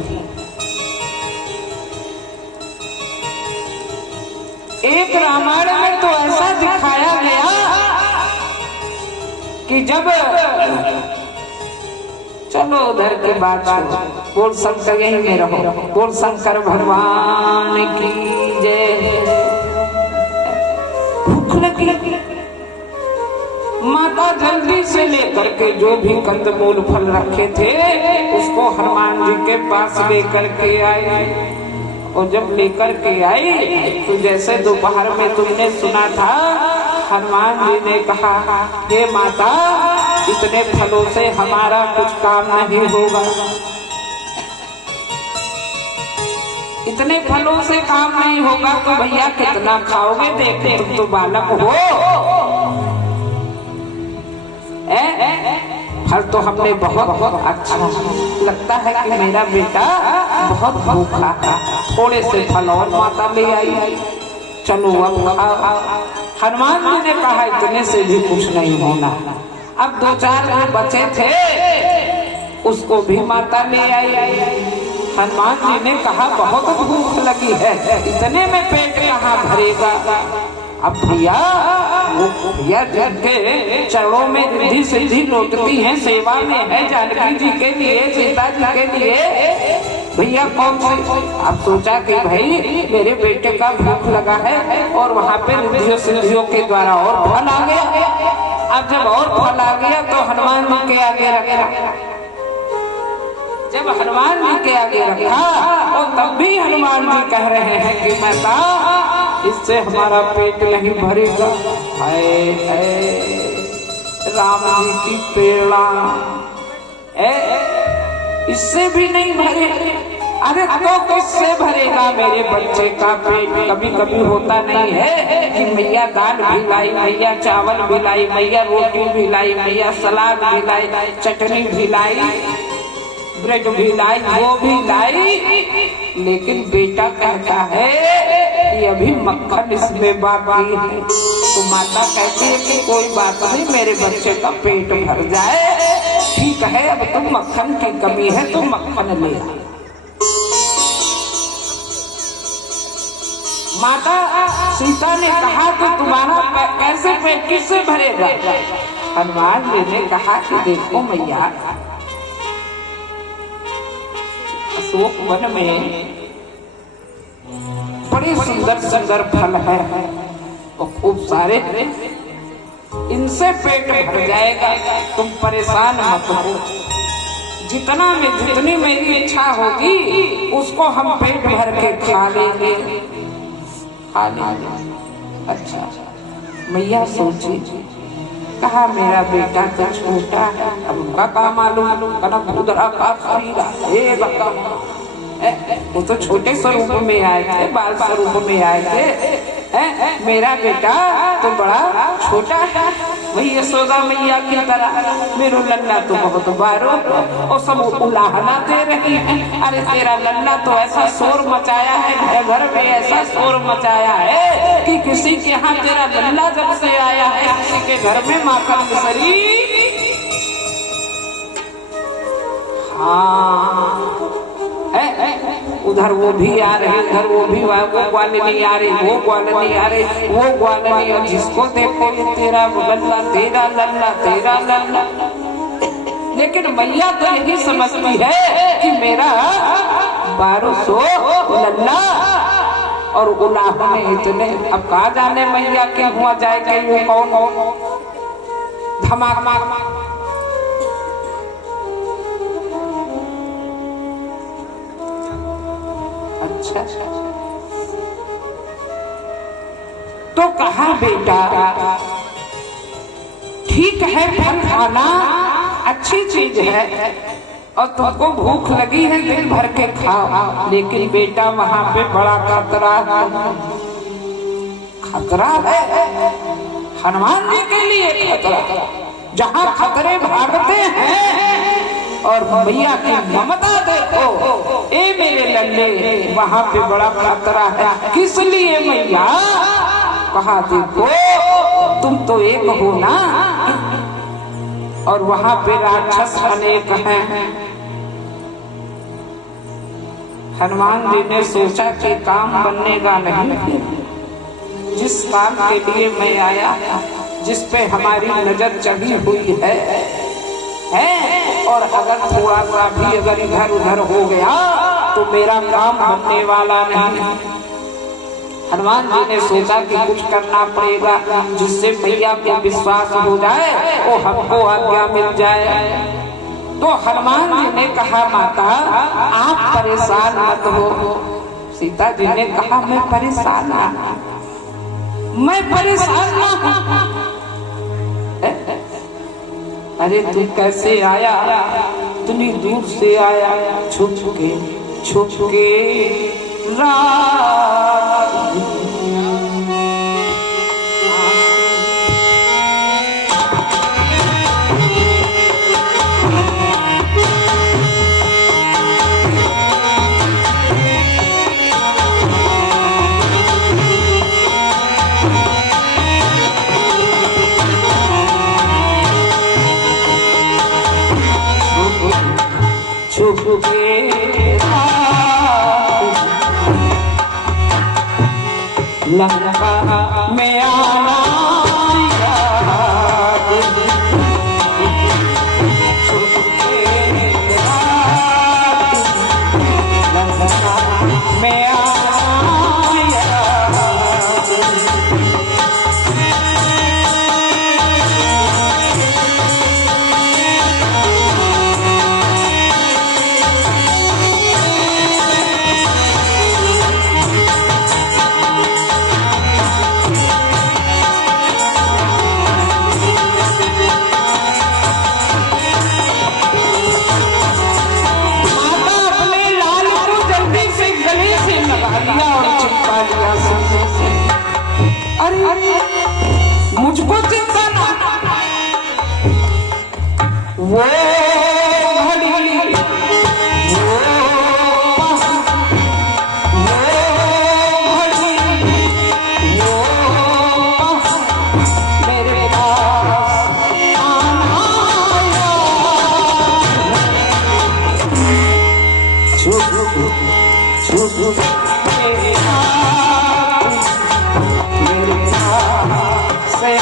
एक रामायण में तो ऐसा दिखाया गया कि जब चलो उधर के बात बोल शंकर यही में रहो। बोल शंकर भगवान की जय। भूख लगी, माता जल्दी से लेकर के जो भी कंदमूल फल रखे थे उसको हनुमान जी के पास लेकर के आई। और जब लेकर के आई तो जैसे दोपहर में तुमने सुना था हनुमान जी ने कहा हे माता इतने फलों से हमारा कुछ काम नहीं होगा, इतने फलों से काम नहीं होगा तो भैया कितना खाओगे? देखो तुम तो बालक हो। फल तो हमने बहुत अच्छा लगता है कि मेरा बेटा बहुत भूखा है, थोड़े से फल और माता ले आई, चलो अब खाओ। हनुमान जी ने कहा इतने से भी कुछ नहीं होना। अब 2-4 जो बचे थे उसको भी माता ले आई। हनुमान जी ने कहा बहुत भूख लगी है, इतने में पेट कहाँ भरेगा? अब भैया वो भैया जिनके चरणों में रिद्धि सिद्धि लौटती है, सेवा में है जानकी जी के लिए, सीता जी के लिए, भैया कौन सी? अब सोचा कि भाई मेरे बेटे का भूख लगा है और वहाँ पे रिद्धियों सिद्धियों के द्वारा और फल आ गया। अब जब और फल आ गया तो हनुमान जी के आगे रखा। जब हनुमान जी के आगे रखा और तब भी हनुमान जी कह रहे हैं कि माता इससे हमारा पेट नहीं भरेगा। राम जी की प्रेरणा इससे भी नहीं भरे। अरे तो किससे भरेगा मेरे बच्चे का पेट? कभी कभी होता नहीं है कि मैया दाल भी लाई, मैया चावल भी लाई, मैया रोटी भी लाई, मैया सलाद भी लाई, चटनी भी लाई, ब्रेड भी लाई, वो भी लाई, लेकिन बेटा कहता है कि अभी मक्खन इसमें बाकी है। तो माता कहती है कि कोई बात नहीं, मेरे बच्चे का पेट भर जाए, ठीक है, अब तुम मक्खन की कमी है तो मक्खन ले आओ। माता सीता ने कहा कि तुम्हारा कैसे पेट किससे भरेगा? हनुमान जी ने कहा कि देखो मैया, अशोक वन में बड़े सुंदर सुंदर फल है और खूब सारे, इनसे पेट भर जाएगा, तुम परेशान मत हो। जितनी मेरी इच्छा होगी उसको हम पेट भर के खा लेंगे। अच्छा, मैया सोची, कहा मेरा बेटा तो छोटा है, अब उनका काम मालूम, कनक खुदरा का खरीदा, वो तो छोटे स्वरूप में आए थे, बाल स्वरूप में आए थे। मेरा बेटा तो बड़ा छोटा है, वही यशोदा मैया की तरह। मेरा लल्ला तो बहुत बारो और सब उलाहना दे रही है। अरे तेरा लल्ला तो ऐसा शोर मचाया है, घर में ऐसा शोर मचाया है कि किसी के यहाँ तेरा लल्ला जब से आया है, किसी के घर में माखन मिसरी। हाँ, उधर वो भी आ रहे, उधर वो भी, वो ग्वालिनी आ रही, वो ग्वालिनी आ रही, वो ग्वालिनी, और जिसको देखो ये तेरा लल्ला, तेरा लल्ला, तेरा लल्ला। लेकिन मैया तो यही समझती है कि मेरा 1200 लल्ला और उलाहने इतने। अब कहा जाने मैया के हुआ जाए कि ये कौन धमाक। अच्छा, तो कहा बेटा ठीक है, फल खाना अच्छी चीज है और तुमको भूख लगी है, दिल भर के खाओ, लेकिन बेटा वहां पे बड़ा खतरा है हनुमान जी के लिए। खतरा, जहाँ खतरे भागते हैं और भैया की ममता देखो, ए मेरे लल्ले, वहाँ पे बड़ा खतरा है। किस लिए मैया? कहा देखो तुम तो एक हो ना, और वहाँ पे राक्षस अनेक हैं। हनुमान जी ने सोचा कि काम बनेगा नहीं, जिस काम के लिए मैं आया, जिस पे हमारी नजर चढ़ी हुई है, और अगर थोड़ा सा भी अगर इधर उधर हो गया तो मेरा काम बनने वाला नहीं। हनुमान जी ने सोचा कि कुछ करना पड़ेगा जिससे मैया को विश्वास हो जाए और हमको आज्ञा मिल जाए। तो हनुमान जी ने कहा माता आप परेशान मत हो। सीता जी ने कहा मैं परेशान ना। अरे तू कैसे आया? इतनी दूर से आया, छुप के रात। लंका में आना याद, लंका में आना याद। मुझको चिंता ना, वो घड़ी वो मेरे हाथ मेरे हाथ से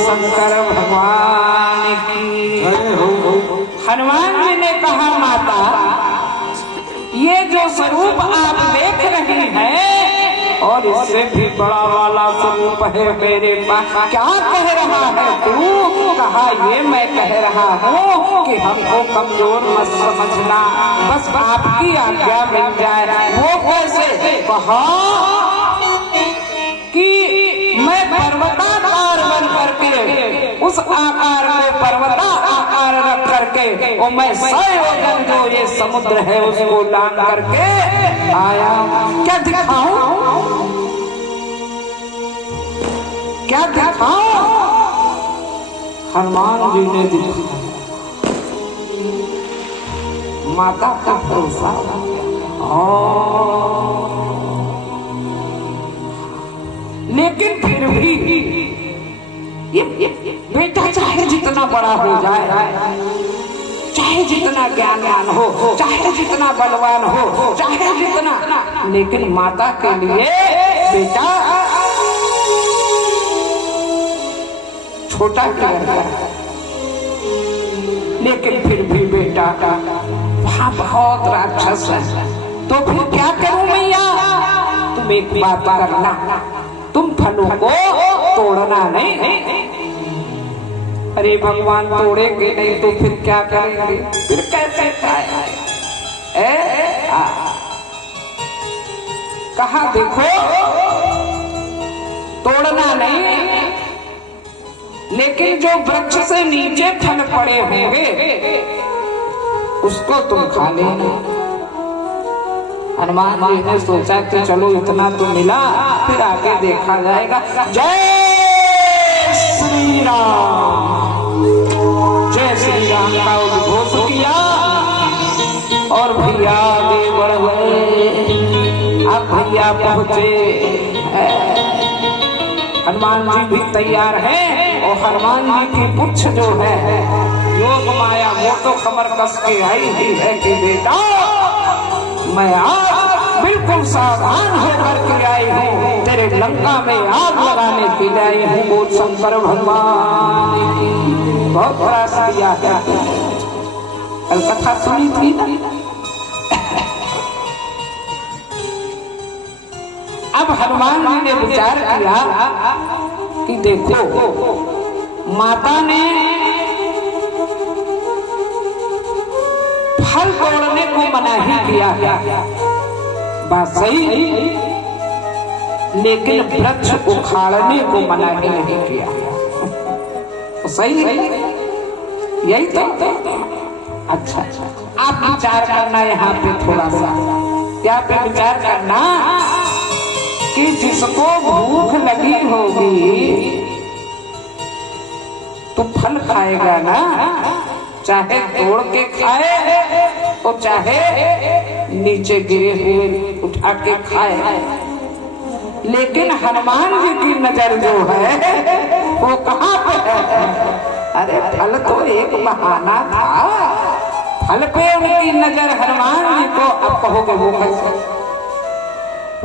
शंकर भगवान की। हनुमान जी ने कहा माता ये जो स्वरूप आप देख रही हैं और इससे भी बड़ा वाला स्वरूप है मेरे पास, क्या कह रहा है तू? कहा ये मैं कह रहा हूँ कि हमको कमजोर मत समझना, बस आपकी आज्ञा मिल जाए। वो कैसे? कहा कि मैं पर्वताकार बन करके उस आकार को पर्वता आकार रख करके और मैं 100 योजन जो ये समुद्र है उसको लांग करके आया। क्या दिखाऊं? क्या दिखाऊं? हनुमान जी ने दिखाया। माता का भरोसा लेकिन फिर भी ये बेटा चाहे जितना बड़ा हो जाए, चाहे जितना ज्ञानवान हो, चाहे जितना बलवान हो, चाहे जितना, लेकिन माता के लिए बेटा छोटा क्या है। लेकिन फिर भी बेटा वहां बहुत राक्षस है। तो फिर क्या करूं मैया? तुम एक बात करना, तुम फलों को तोड़ना नहीं। अरे भगवान तोड़ेंगे नहीं तो फिर क्या करेंगे? फिर कैसे खाए? कहा देखो तोड़ना नहीं, लेकिन जो वृक्ष से नीचे फल पड़े होंगे उसको तुम खा लेना। हनुमान जी ने सोचा कि चलो इतना तो मिला, फिर आगे देखा जाएगा। जय श्री राम, जय श्री राम का उद्घोष किया और भैया आगे बढ़ गए। अब भैया पहुंचे, हनुमान जी भी तैयार हैं और हनुमान जी की पुच्छ जो है योग माया वो तो कमर कस के आई ही है कि बेटा मैं आज बिल्कुल सावधान होकर के आई हूँ, तेरे लंका में आग लगाने के लिए आई हूँ। बोल शंकर भगवान की। बहुत प्रयास किया है, कल कथा सुनी थी ना। अब हनुमान जी ने विचार किया कि देखो माता ने फल तोड़ने को मना ही किया, बात सही, लेकिन वृक्ष उखाड़ने को मना ही नहीं किया। तो सही है, यही तो। अच्छा आप विचार करना यहाँ पे थोड़ा सा, क्या पे विचार करना कि जिसको भूख लगी होगी तो फल खाएगा ना, चाहे तोड़ के खाए और चाहे नीचे गिरे हुए उठा के खाए। लेकिन हनुमान जी की नजर जो है वो कहाँ पे है? अरे फल तो एक बहाना था, फल पे उनकी नजर हनुमान जी को। अब कहोगे वो कैसे?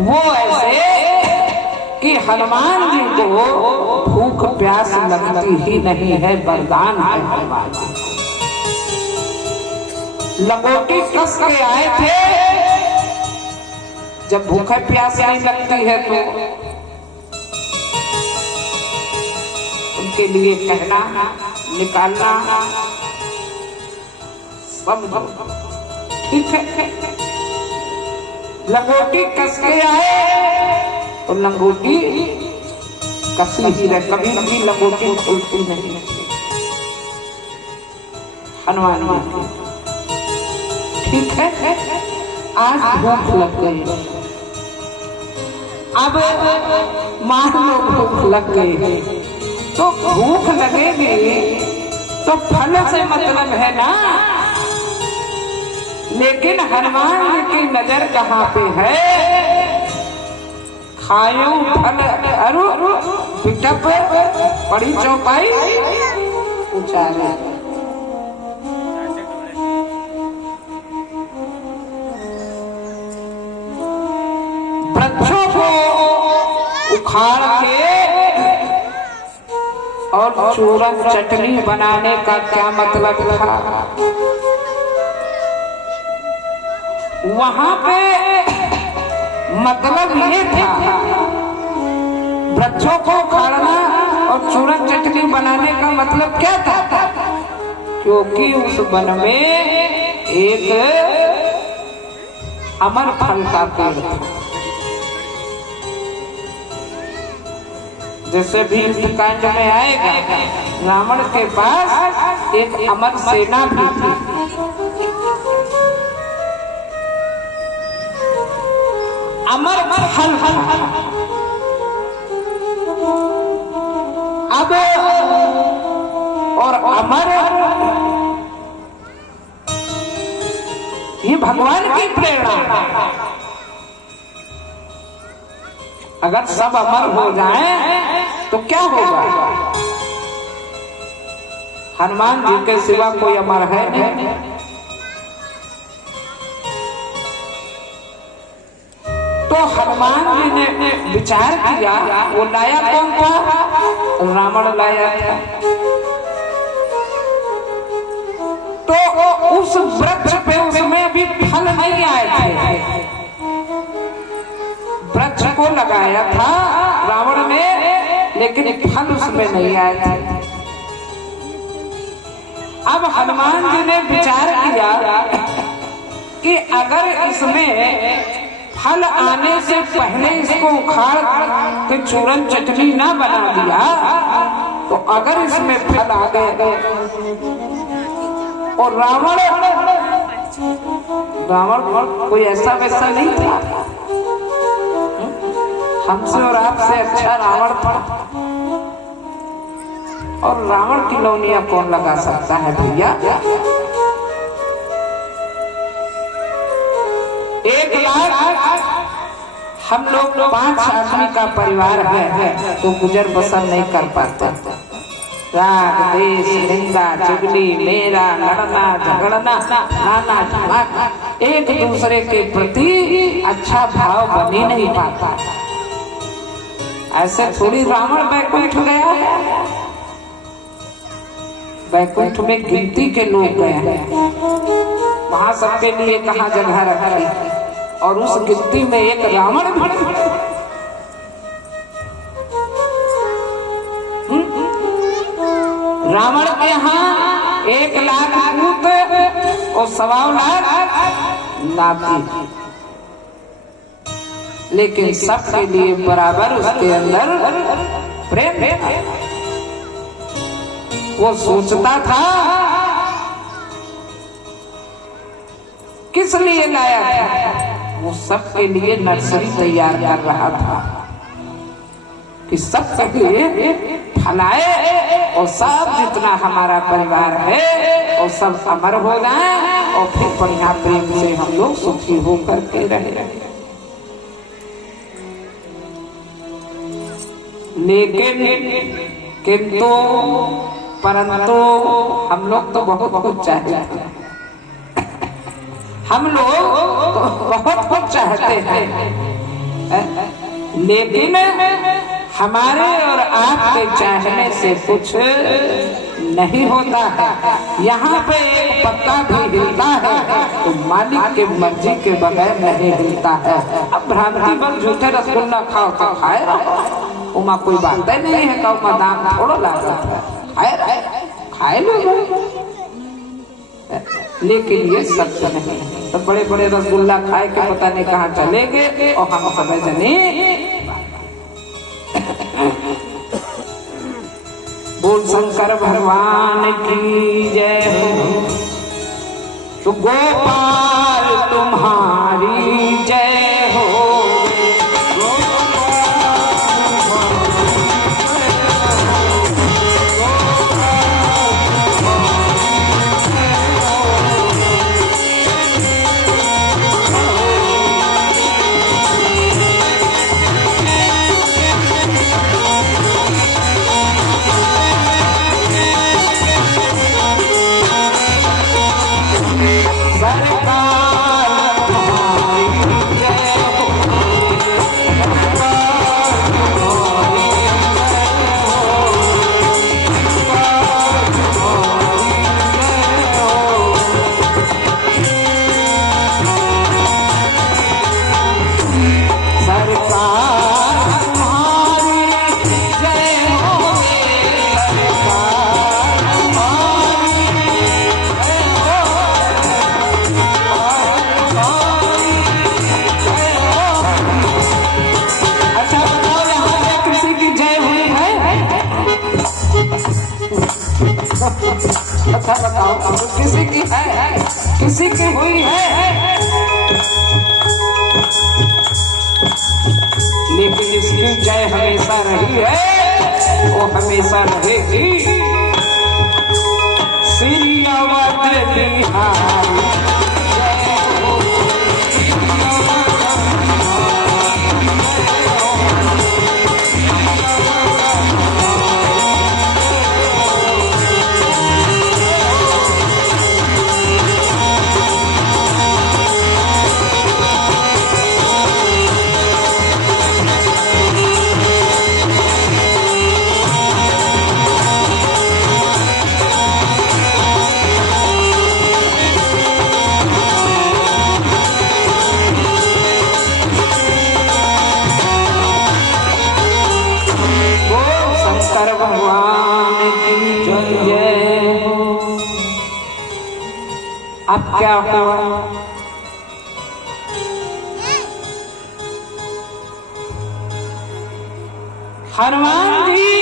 वो ऐसे कि हनुमान जी को भूख प्यास लगती ही नहीं है, वरदान है हनुमान जी। लंगोटी कस के आए थे, जब भूखे प्यास नहीं लगती है तो उनके लिए कहना निकालना सब ठीक है। लंगोटी कस के आए तो लंगोटी कसी ही रहे, कभी भी लंगोटी खुलती नहीं। हनुमान जी, ठीक है, आज भूख लग गई। अब मान लो भूख लग गई, तो भूख लगेगी तो फल से मतलब है ना, लेकिन हनुमान जी की नजर कहाँ पे है? खायो फल अरु पिटप बड़ी चौपाई उचारे। वृक्षों को उखाड़ के और चूरन चटनी बनाने का क्या मतलब था? वहां पे मतलब ये था, वृक्षों को उखाड़ना और चूरन चटनी बनाने का मतलब क्या था? क्योंकि उस वन में एक अमर फल का पेड़ था। जैसे भीष्मकांड में आएगा, रावण के पास एक अमर सेना भी थी। अमर फल अब और अमर, ये भगवान की प्रेरणा। अगर सब अमर हो जाएं तो क्या होगा? हनुमान जी के सिवा कोई अमर है नहीं। तो हनुमान जी ने विचार किया, वो लाया कौन था? रावण लाया था। तो उस वृक्ष पे उसमें अभी फल नहीं आए थे, वृक्ष को लगाया था रावण ने, लेकिन फल उसमें नहीं आए थे। अब हनुमान जी ने विचार किया कि अगर इसमें फल आने से पहले इसको उखाड़ के चूरन चटनी ना बना दिया, तो अगर इसमें फल आ गए और रावण कोई ऐसा वैसा नहीं था, हमसे और आपसे अच्छा रावण था। और रावण की लौनिया कौन लगा सकता है भैया? 1 लाख हम लोग 5 आदमी का परिवार है, तो गुजर बसर नहीं कर पाते। राग देश निंदा चुगली मेरा लड़ना झगड़ना नाना धमाका, एक दूसरे के प्रति अच्छा भाव बन ही नहीं पाता। ऐसे थोड़ी रावण बैकुंठ गया है, बैकुंठ में गिनती के लोग गए हैं, वहां सबके लिए कहाँ जगह रखी, और उस गिनती में एक रावण भी। रावण के यहाँ 1 लाख पूत और 1.25 लाख नाती, लेकिन सबके लिए बराबर उसके अंदर प्रेम था। वो सोचता था किस लिए लाया था? वो सबके लिए नर्सरी तैयार कर रहा था कि सबके लिए फलाए और सब जितना हमारा परिवार है और सब अमर हो जाए, और फिर बढ़िया प्रेम से हम लोग सुखी होकर के रहे। लेकिन किंतु परंतु हम लोग तो बहुत कुछ चाहते हैं, हम लोग तो बहुत कुछ चाहते हैं, लेकिन हमारे और आपके चाहने से कुछ नहीं होता है। यहाँ पे एक पत्ता भी हिलता है तो मालिक के मर्जी के बगैर नहीं हिलता है। अब भ्रांति बन झूठे रसगुल्ला खाओ तो खाए, उमा कोई बात नहीं है, कौ का दाम थोड़ा लागा खाए लो, लेकिन ये सत्य नहीं है। तो बड़े बड़े रसगुल्ला खाए के पता नहीं कहाँ चले गए, और हम समय जने। बोल शंकर भगवान की जय हो। अच्छा बताओ किसी की है, किसी की हुई है, लेकिन इसकी जय हमेशा रही है, वो हमेशा रहेगी। श्री अवध बिहारी भगवान की जय हो। अब क्या हुआ, हनुमान जी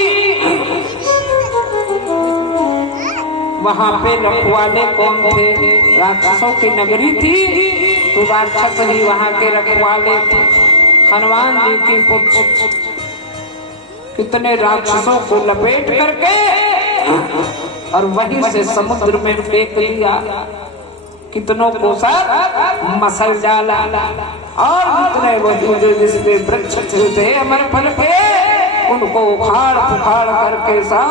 वहां पे रखवाले कौन थे, राक्षसों की नगरी थी तो राक्षस ही वहां के रखवाले थे। हनुमान जी की पुत्र कितने राक्षसों को लपेट करके और वहीं से समुद्र में फेंक दिया, कितनों को सब मसल डाला, और कितने वो जिसके वृक्ष थे अमर फल के उनको उखाड़ पुखाड़ करके सब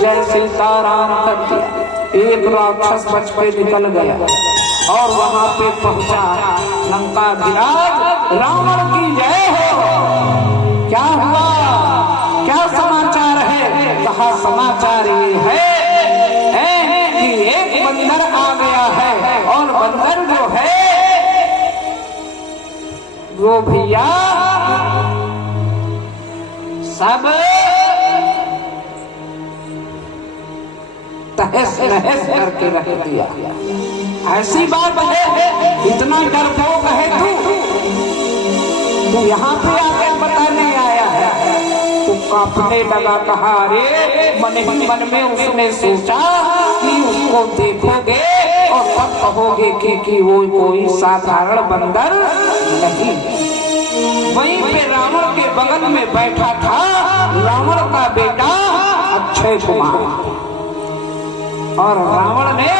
जय सीताराम कर दिया। एक राक्षस बच के निकल गया और वहां पे पहुंचा लंका विराज रावण की जय हो। क्या हुआ, क्या समाचार है, कहा समाचार ये है कि एक बंदर आ गया है और बंदर जो है वो भैया सब तहस नहस करके रख दिया। ऐसी बात है, इतना डरपोक है तू यहाँ पे आके बताने आया है। तो कांपने लगा, कहा अरे मन ही मन में उसने सोचा कि उसको देखोगे और तब कहोगे कि वो कोई साधारण बंदर नहीं। वहीं पे रावण के बगल में बैठा था रावण का बेटा अक्षय कुमार, और रावण ने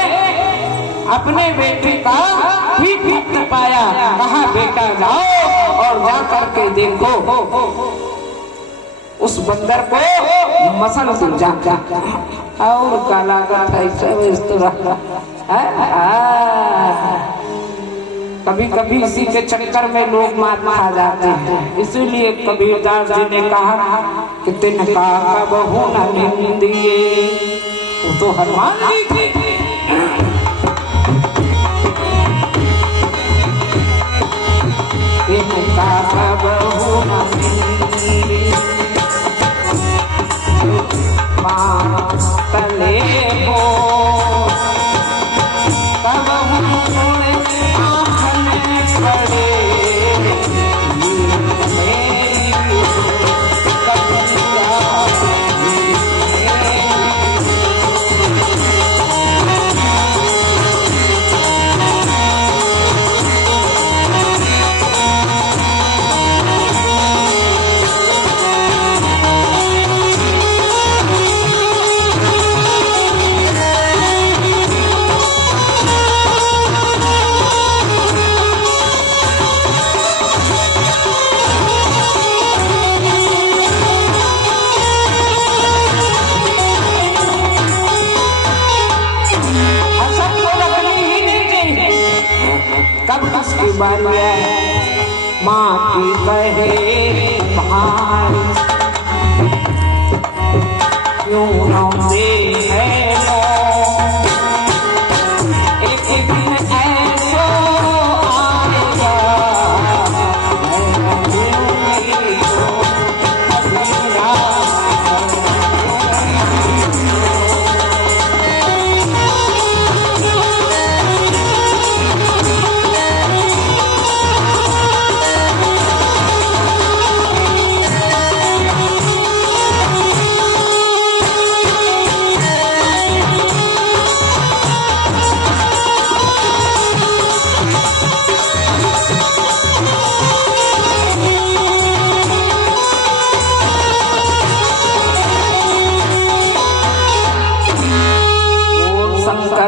अपने बेटे का पीठ पाया, कहा बेटा जाओ और जा करके देखो उस बंदर को मसल दो जा। और काला का इस तरह कभी कभी इसी के चक्कर में लोग मार खा जाते हैं। इसीलिए कबीरदास जी ने कहा कि तिनका कबहू न निंदिए, वो तो हनुमान जी थे। तिनका कबहू न निंदिए, तले हो कबहू आँखन पड़े माँ की कहे भाई क्यों न दे है एक दिन ऐसो आएगा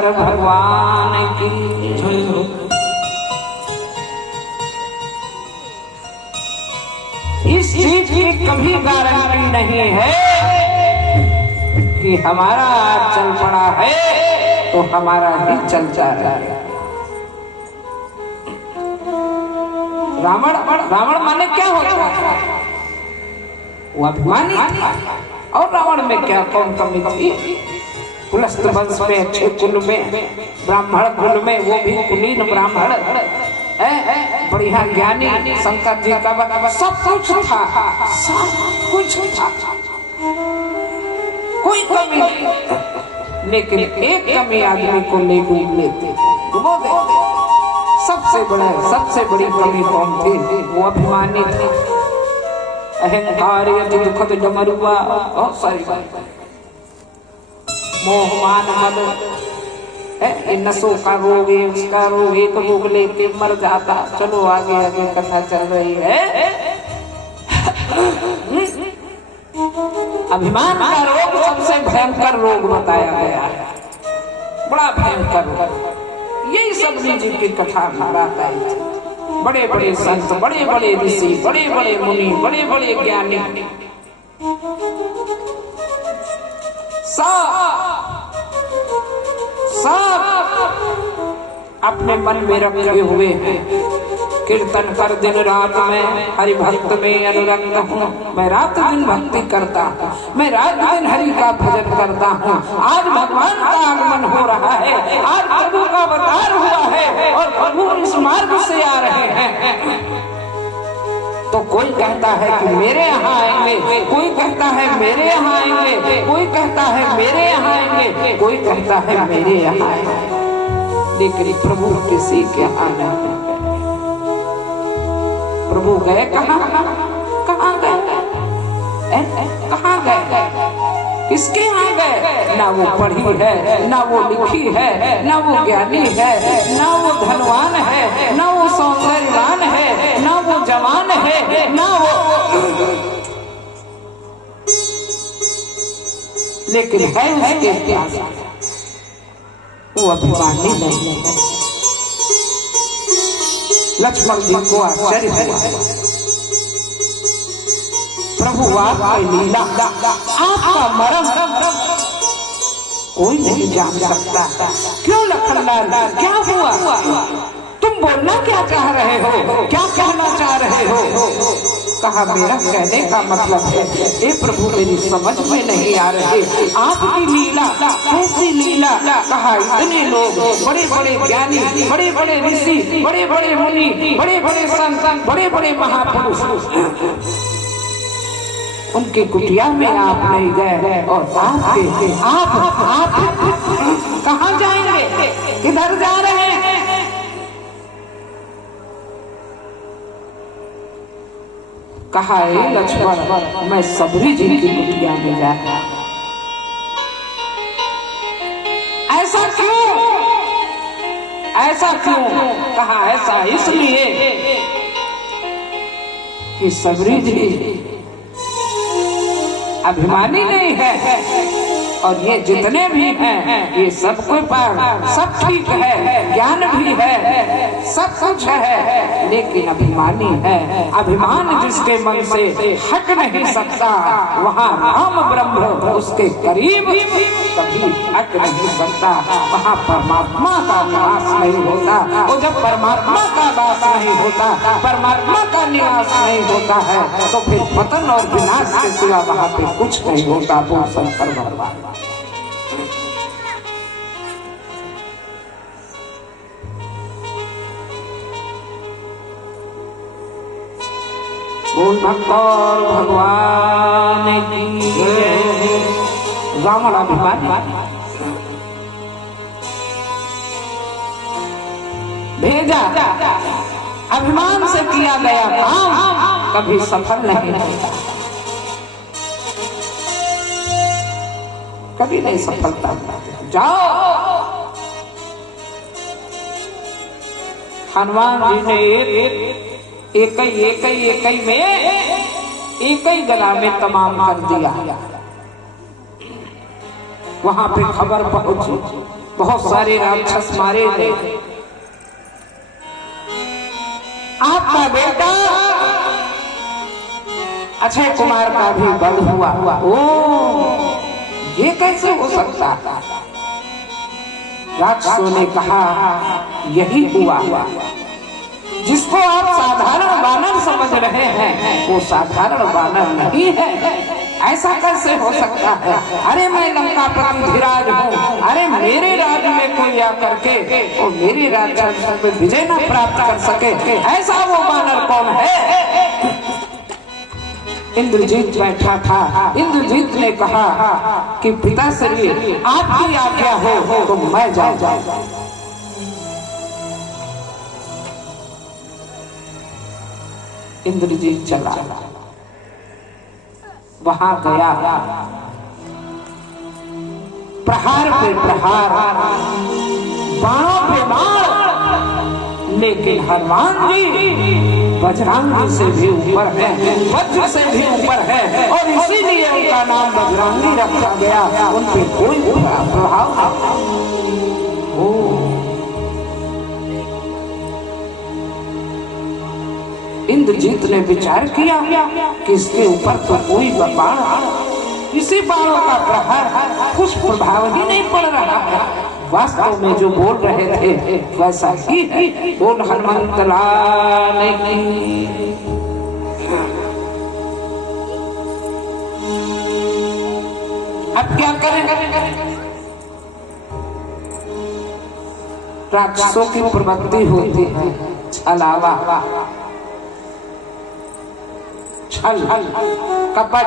शंकर भगवान की जय हो। इस चीज की कभी गारंटी नहीं है कि हमारा चल पड़ा है तो हमारा ही चलता है। रावण माने क्या होता है? वो अभिमानी था। और रावण में क्या कौन कमी थी? पुलस्त वंश में, अच्छे कुल में, ब्राह्मण कुल में, वो भी कुलीन ब्राह्मण, बढ़िया ज्ञानी, शंकर जी का सब कुछ था, सब कुछ था, कोई कमी नहीं। लेकिन एक कमी आदमी को लेते वो सबसे बड़ी कमी कौन थी? वो अभिमानी थी। अहंकार यदि दुखद डमरुआ, बहुत सारी बात, मोह मान मद, ये नसों का रोग है, उसका रोग, एक रोग लेके मर जाता। चलो आगे आगे कथा चल रही है। अभिमान का रोग सबसे भयंकर रोग बताया गया है, बड़ा भयंकर रोग। यही सब जी की कथा बताता है। बड़े बड़े संत, बड़े बड़े ऋषि, बड़े बड़े मुनि, बड़े बड़े ज्ञानी सब अपने मन में रखे हुए हैं। कीर्तन कर दिन रात में हरि भक्त में अनुरक्त हूँ। मैं रात दिन भक्ति करता हूँ, मैं रात दिन हरि का भजन करता हूँ। आज भगवान का आगमन हो रहा है, आज प्रभु का अवतार हुआ है और प्रभु इस मार्ग से आ रहे हैं। तो कोई कहता है कि मेरे यहाँ आएंगे, कोई कहता है मेरे यहाँ आएंगे, कोई कहता है मेरे यहाँ आएंगे, कोई कहता है मेरे यहाँ आएंगे। लेकिन प्रभु किसी के यहाँ नहीं। प्रभु गए कहाँ? कहाँ गए? कहाँ गए? किसके यहाँ गए? ना वो पढ़ी है, ना वो लिखी है, ना वो ज्ञानी है, ना वो धनवान है, ना वो सौंदर्यवान है, ना वो जवान है, ना वो, लेकिन है उसके पास वो अभिमानी नहीं है। लक्ष्मण जी को आश्चर्य हुआ, प्रभु आपकी लीला, आपका मरम कोई नहीं जान सकता। क्यों लखनलाल, क्या हुआ? तुम बोलना क्या चाह रहे हो? क्या कहना चाह रहे हो? कहा मेरा कहने का मतलब है, हे प्रभु मेरी समझ में नहीं आ रहे, आपकी लीला कैसी लीला? कहा इतने लोग, बड़े बड़े ज्ञानी, बड़े बड़े ऋषि, बड़े बड़े मुनि, बड़े बड़े संत, बड़े बड़े महापुरुष, उनकी कुटिया में आप नहीं गए और आप कहाँ जाएंगे? किधर जा रहे हैं? कहा लक्ष्मण मैं सबरी जी की कुटिया में जा रहा। ऐसा क्यों? ऐसा क्यों? कहा ऐसा इसलिए कि सबरी जी अभिमानी नहीं है और ये जितने भी हैं ये सबको सब ठीक है, ज्ञान भी है, सब कुछ है, लेकिन अभिमानी है। अभिमान जिसके मन से हट नहीं सकता, वहाँ राम ब्रह्म उसके करीब कभी हट नहीं सकता। वहाँ परमात्मा का निवास नहीं होता। और जब परमात्मा का वास नहीं होता, परमात्मा का निवास नहीं होता है, तो फिर पतन और विनाश के सिवा वहाँ पे कुछ नहीं होता। वो शंकर भगवान भक्तौर भगवान की जय। रावण अभिमानी भेजा, अभिमान से किया गया काम कभी सफल नहीं होता, कभी नहीं सफलता। जाओ, हनुमान जी ने एक ही में एक ही गला में तमाम कर दिया। वहां पे खबर पहुंची, बहुत सारे राक्षस मारे गए। आपका बेटा अक्षय कुमार का भी वध हुआ। ओ, ये कैसे हो सकता? राक्षसों ने कहा यही हुआ। जिसको आप साधारण वानर समझ रहे हैं वो साधारण वानर नहीं है। ऐसा कैसे हो सकता है? अरे मैं लंकापति धीराज हूँ। अरे मेरे राज्य में कोई आकर के और मेरे राज्य में विजय न प्राप्त कर सके, ऐसा वो वानर कौन है? इंद्रजीत बैठा था। इंद्रजीत ने कहा कि पिताश्री आपकी आज्ञा हो तो मैं जाऊं। इंद्रजीत चला, वहां गया। प्रहार पे प्रहार, बाणों पे बाण, लेकिन हनुमान जी बजरंगी से भी ऊपर है, वज्र से भी ऊपर है, और इसीलिए उनका नाम बजरंगी रखा गया। उन पे कोई प्रभाव नहीं। इंद्रजीत ने विचार किया कि इसके ऊपर तो कोई बाण, किसी बाणों का प्रहार कुछ प्रभाव ही नहीं पड़ रहा है। वास्तव में जो बोल रहे थे वैसा ही है। बोल हनुमंत लाल की। अब क्या करें? राक्षसों की प्रवृत्ति होती है छलावा, छल, कपट।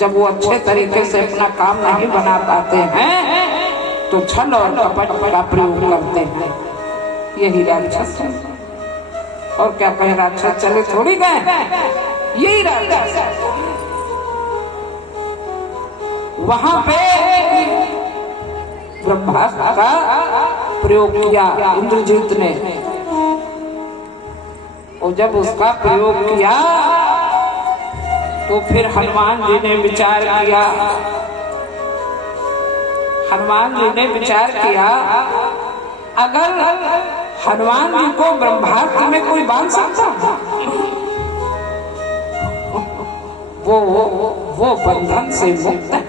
जब वो अच्छे तरीके से अपना काम नहीं बना पाते हैं तो छल और कपट का प्रयोग करते हैं। यही राक्षस है। और क्या कहे, राक्षस चले थोड़ी गए, यही राक्षस। वहां पे ब्रह्मास्त्र का प्रयोग किया इंद्रजीत ने, और जब उसका प्रयोग किया तो फिर हनुमान जी ने विचार किया। हनुमान जी ने विचार किया अगर हनुमान जी को ब्रह्मास्त्र में कोई बांध सकता, वो बंधन से मुक्त है।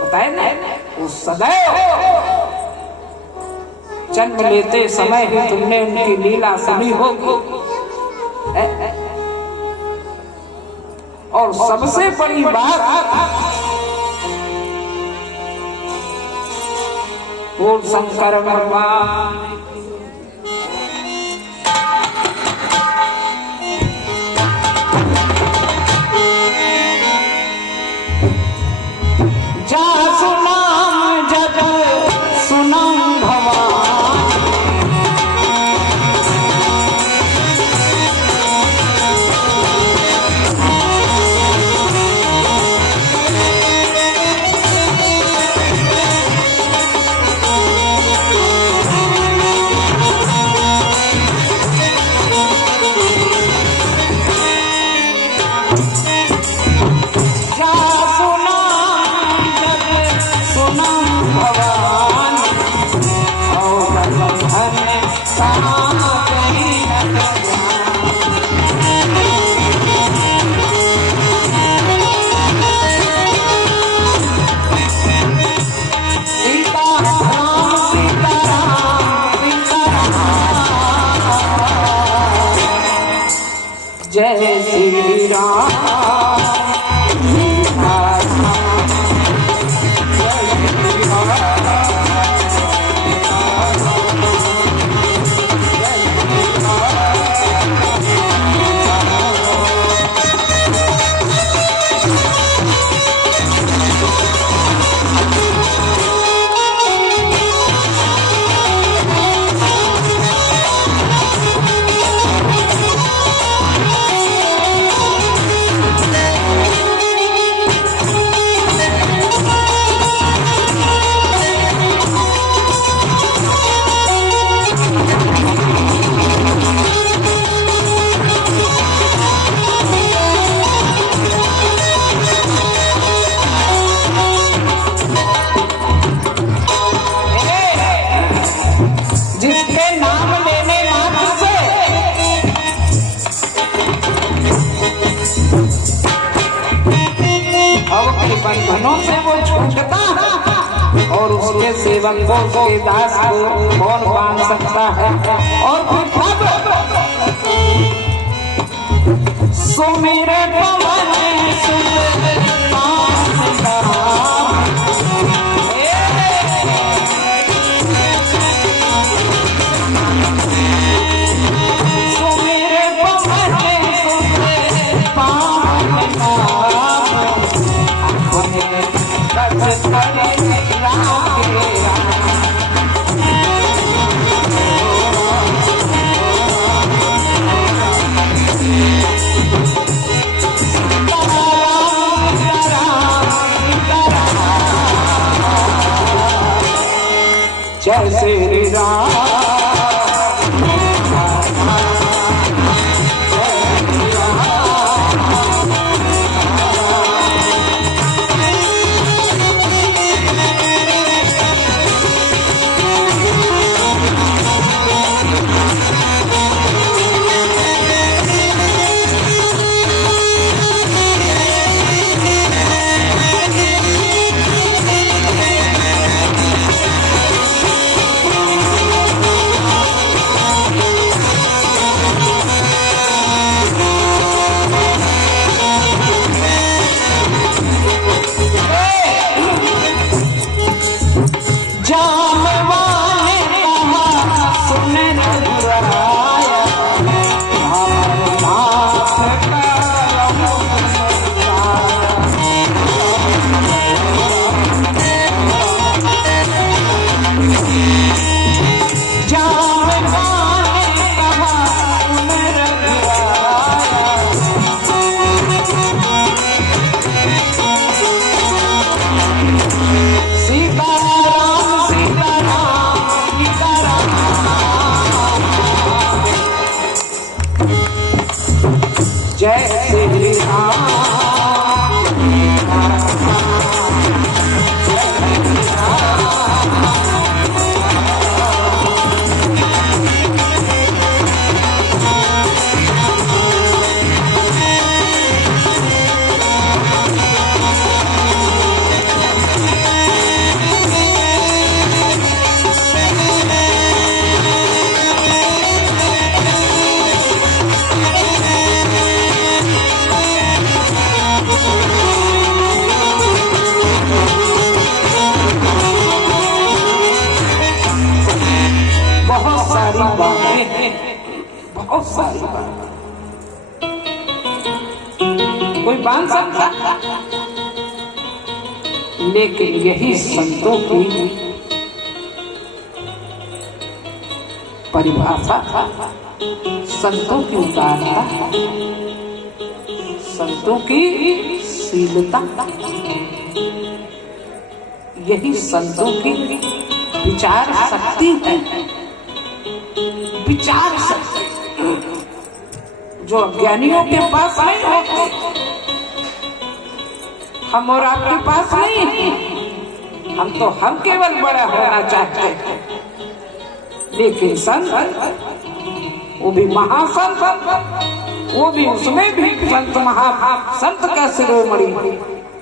बताए ना, वो सदैव जन्म लेते समय ही तुमने उनकी लीला सुनी होगी। और सबसे बड़ी बात, बोल शंकर भगवान। जा सुनाम जब सुनाम भगवान, बंधनों से वो छूटता और उसके सेवक को, उसके दास को कौन बांध सकता है। और फिर कब सो मेरे पवन सुत जय श्री राम। बहुत सारी बात कोई बांध सकता, लेकिन यही संतों की परिभाषा, संतों की उदारता, संतों की शीलता, यही संतों की विचार शक्ति है। विचार शक्ति जो अज्ञानियों के पास नहीं होती, हम और आपके पास नहीं है। हम केवल बड़ा होना चाहते हैं, लेकिन संत, वो भी महासंत, वो भी उसमें भी संत महासंत का शिरोमणि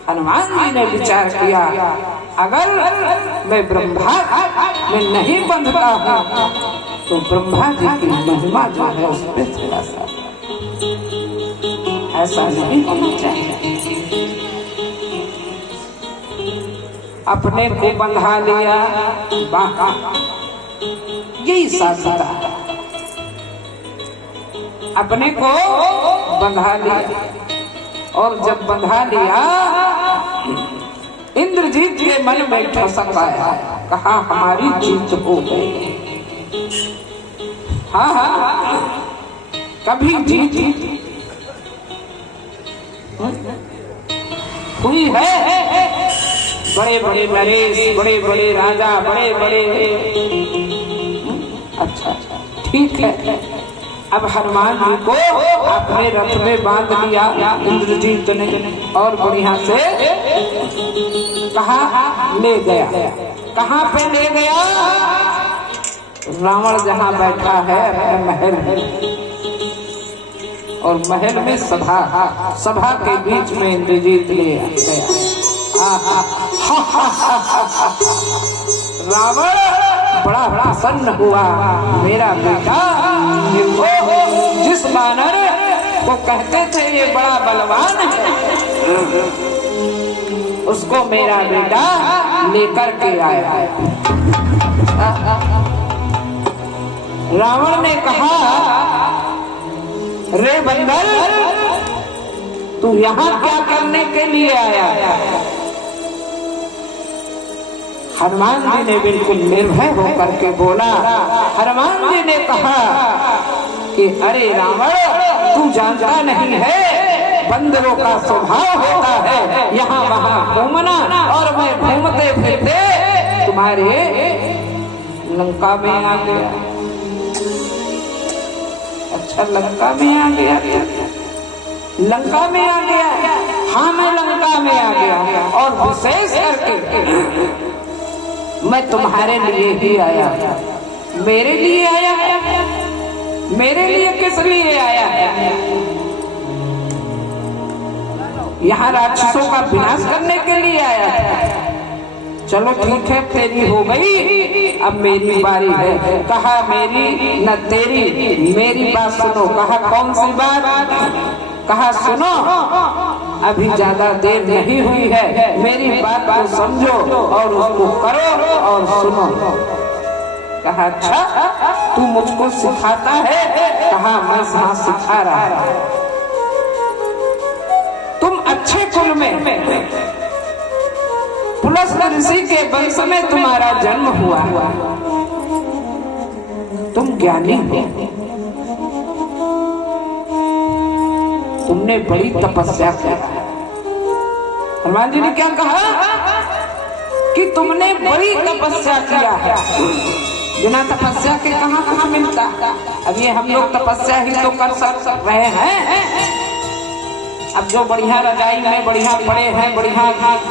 हनुमान जी ने विचार किया, अगर मैं ब्रह्मा में नहीं बंधता हूँ तो ब्रह्मा जी की महिमा जो है उस पर थोड़ा सा, ऐसा नहीं होना चाहिए। अपने को बंधा लिया, यही साधता है। अपने को बंधा लिया, और जब बंधा लिया, इंद्रजीत के मन में ठसक आया, कहा हमारी जीत हो गई। हाँ, कभी जीत हुई है। बड़े बड़े नरेश, बड़े बड़े राजा, बड़े बड़े, अच्छा ठीक है। अब हनुमान जी को अपने रथ में बांध लिया इंद्रजीत ने, और बढ़िया से कहाँ ले गया, कहाँ पे ले गया? रावण जहाँ बैठा है अपने महल में, और महल में सभा के बीच में इंद्रजीत ले गया। रावण बड़ा प्रसन्न हुआ, मेरा बेटा देखो जिस वानर को कहते थे ये बड़ा बलवान है, उसको मेरा बेटा लेकर के आया। रावण ने कहा, रे बंदर तू यहाँ क्या करने के लिए आया? हनुमान जी ने बिल्कुल निर्भय होकर के बोला। हनुमान जी ने कहा कि अरे रावण तू जानता नहीं है, बंदरों का स्वभाव होता है यहाँ वहाँ घूमना, और मैं घूमते फिरते तुम्हारे लंका में आ गया। अच्छा लंका में आ गया? लंका में आ गया? हाँ मैं लंका में आ गया, और विशेष करके मैं तुम्हारे लिए ही आया। मेरे लिए आया? मेरे लिए किस लिए आया? यहाँ राक्षसों का विनाश करने के लिए आया था। चलो ठीक है, तेरी हो गई, अब मेरी बारी है। कहा मेरी न तेरी, मेरी बात सुनो। कहा कौन सी बात? कहा सुनो, अभी ज्यादा देर नहीं हुई है, मेरी बात को समझो और उसको करो और सुनो। कहा अच्छा तू मुझको सिखाता है? कहा मैं हाँ सिखा रहा। तुम अच्छे कुल में पुलस्त ऋषि के वंश में तुम्हारा जन्म हुआ, तुम ज्ञानी हो, तुमने बड़ी तपस्या की। हनुमान जी ने क्या कहा कि तुमने बड़ी तपस्या किया है। बिना तपस्या के कहाँ कुछ मिलता। अब ये हम लोग तपस्या ही तो कर रहे हैं। अब जो बढ़िया रजाई में बढ़िया पड़े हैं, बढ़िया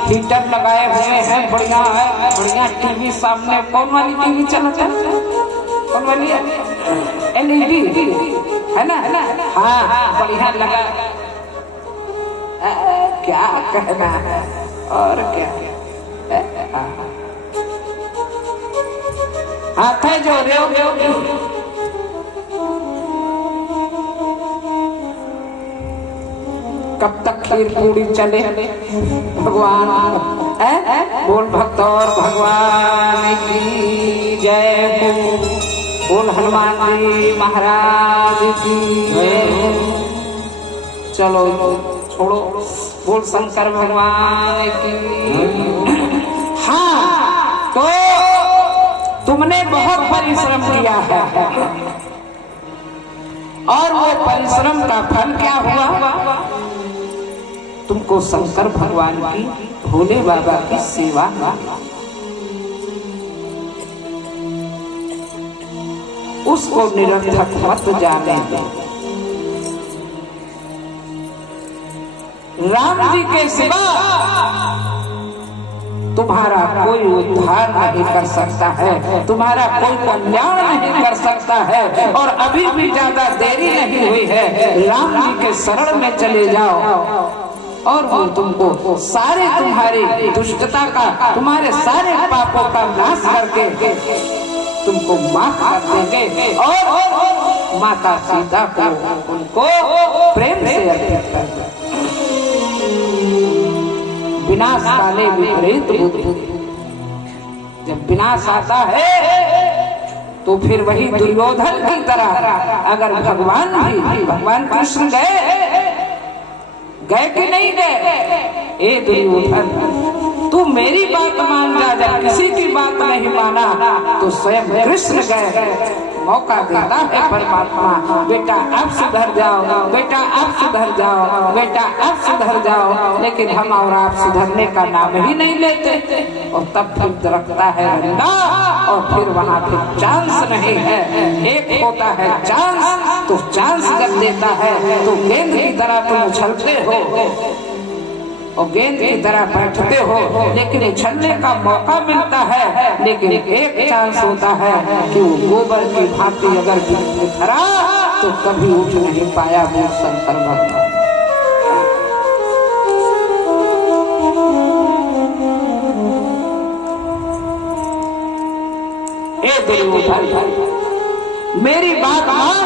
हीटर लगाए हुए हैं, बढ़िया टीवी सामने, कौन वाली टीवी चलता है? कौन वाली? LED है ना? हाँ बढ़िया लगा। क्या कहना है और क्या? हाथ है जो रे कब तक खीर पूरी चले भगवान? बोल भक्त और भगवान की जय हो। बोल हनुमान जी महाराज की जय हो। चलो छोड़ो, बोल शंकर भगवान की। हाँ तो तुमने बहुत परिश्रम किया है, और वो परिश्रम का फल क्या हुआ? तुमको शंकर भगवान की, भोले बाबा की सेवा। उसको निरर्थक मत जाने दो। राम जी के सिवा तुम्हारा कोई उद्धार नहीं कर सकता है, तुम्हारा कोई कल्याण नहीं कर सकता है, और अभी भी ज्यादा देरी नहीं हुई है। राम जी के शरण में चले जाओ और वो तुमको सारे तुम्हारी दुष्टता का, तुम्हारे सारे पापों का नाश करके तुमको माफ कर देंगे, और माता सीता को उनको प्रेम से अर्पित कर दो। विनाश काले विपरीत बुद्धि। जब विनाश आता है तो फिर वही दुर्योधन की तरह, अगर भगवान कृष्ण गए कि नहीं गए? ए दुर्योधन तू मेरी बात मान जा, जब किसी की बात नहीं माना तो स्वयं कृष्ण गए। मौका देता है परमात्मा, बेटा अब सुधर जाओ, बेटा अब सुधर जाओ, बेटा अब सुधर जाओ, लेकिन हम और आप सुधरने का नाम ही नहीं लेते, और तब फिर रखता है रंडा, और फिर वहाँ फिर चांस नहीं है। एक होता है चांस, तो चांस जब देता है तो गेंद की तरह तुम उछलते हो और गेंद की तरह बैठते हो, लेकिन उछलने का मौका मिलता है, लेकिन एक चांस होता है कि वो गोबर की भांति अगर बिखरा तो कभी उठ नहीं पाया वो शंकर भगवान। दुर्योधन, मेरी बात मान,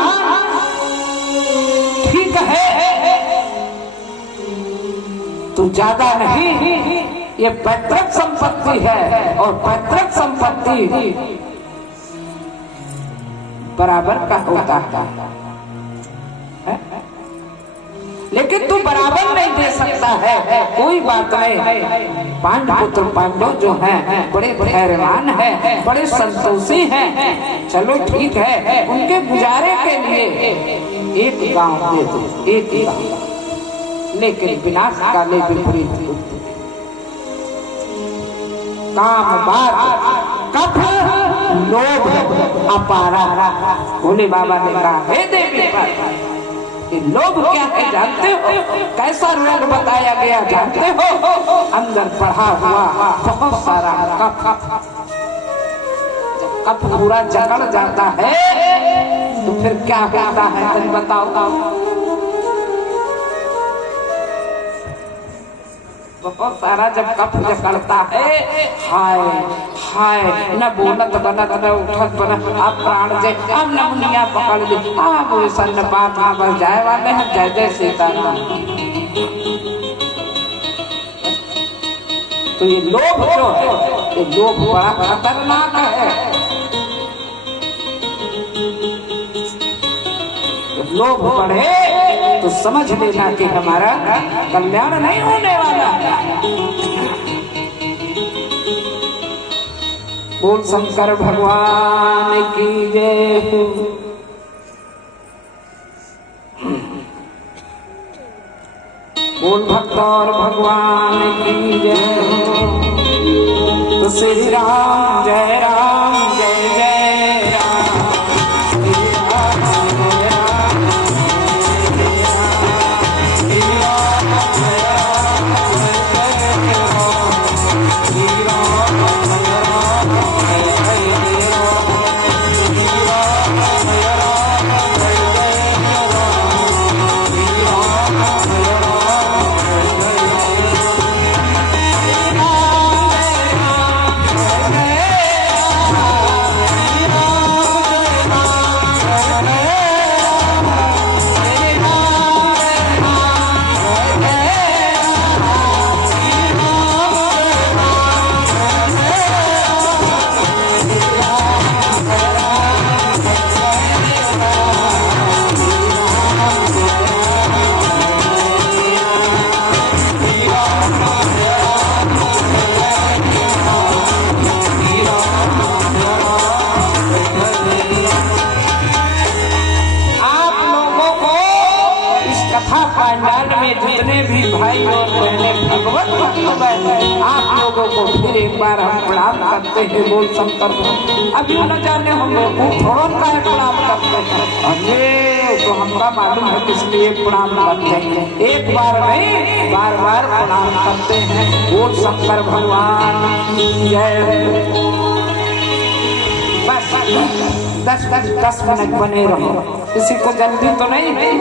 ठीक है तू ज्यादा नहीं, ये पैतृक संपत्ति है और पैतृक संपत्ति बराबर का होता है, लेकिन तू बराबर नहीं दे सकता है, कोई बात नहीं। पांडुपुत्र पांडव जो हैं बड़े धैर्यवान हैं, बड़े संतोषी हैं, चलो ठीक है, उनके गुजारे के लिए एक गांव दे दो, एक ही गांव, लेकिन विनाश काले विपरीत काम बात कफ लोभ अपारा। भोले बाबा ने कहा, हे देवी ये लोभ क्या है जानते हो, कैसा रोग बताया गया जानते हो, अंदर पढ़ा हुआ बहुत सारा कफ, जब कफ पूरा जकड़ जाता है तो फिर क्या होता है तुम बताओ। बहुत सारा जब कफ जकड़ता है, हाय हाय, न बोलत बनत न उठत बनत, अब प्राण जे अब न मुनिया पकड़ ले, अब सन बाप बस जाए वाले हैं, जय जय सीताराम। तो ये लोभ जो है, ये लोभ बड़ा खतरनाक है। लोभ बढ़े तो समझ लेना कि हमारा कल्याण नहीं होने वाला। बोल शंकर भगवान की जय। बोल भक्त और भगवान की जय। तो श्री राम जय राम जय जय राम। आप लोगों को फिर एक बार हम प्रणाम करते हैं। बोल शंकर। अभी न जाने हम लोग थोड़ा का प्रणाम करते हैं, अरे तो हमका मालूम है किस लिए प्रणाम करते हैं। एक बार नहीं, बार बार प्रणाम करते हैं। बोल शंकर भगवान जय। बस 10 मिनट बने रहो, किसी को जल्दी तो नहीं है,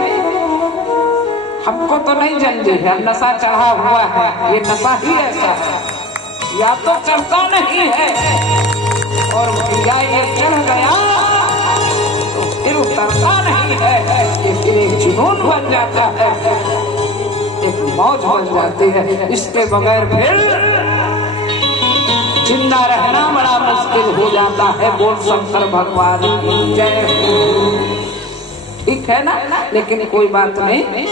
हमको तो नहीं जल्दी है, नशा चढ़ा हुआ है, ये नशा ही ऐसा है, या तो चढ़ता नहीं है और या ये चढ़ गया तो फिर उतरता नहीं है, ये फिर एक जुनून बन जाता है, एक मौज बन जाती है। इसके बगैर फिर जिंदा रहना बड़ा मुश्किल हो जाता है। बोल शंकर भगवान की जय। ठीक है ना, लेकिन कोई बात नहीं,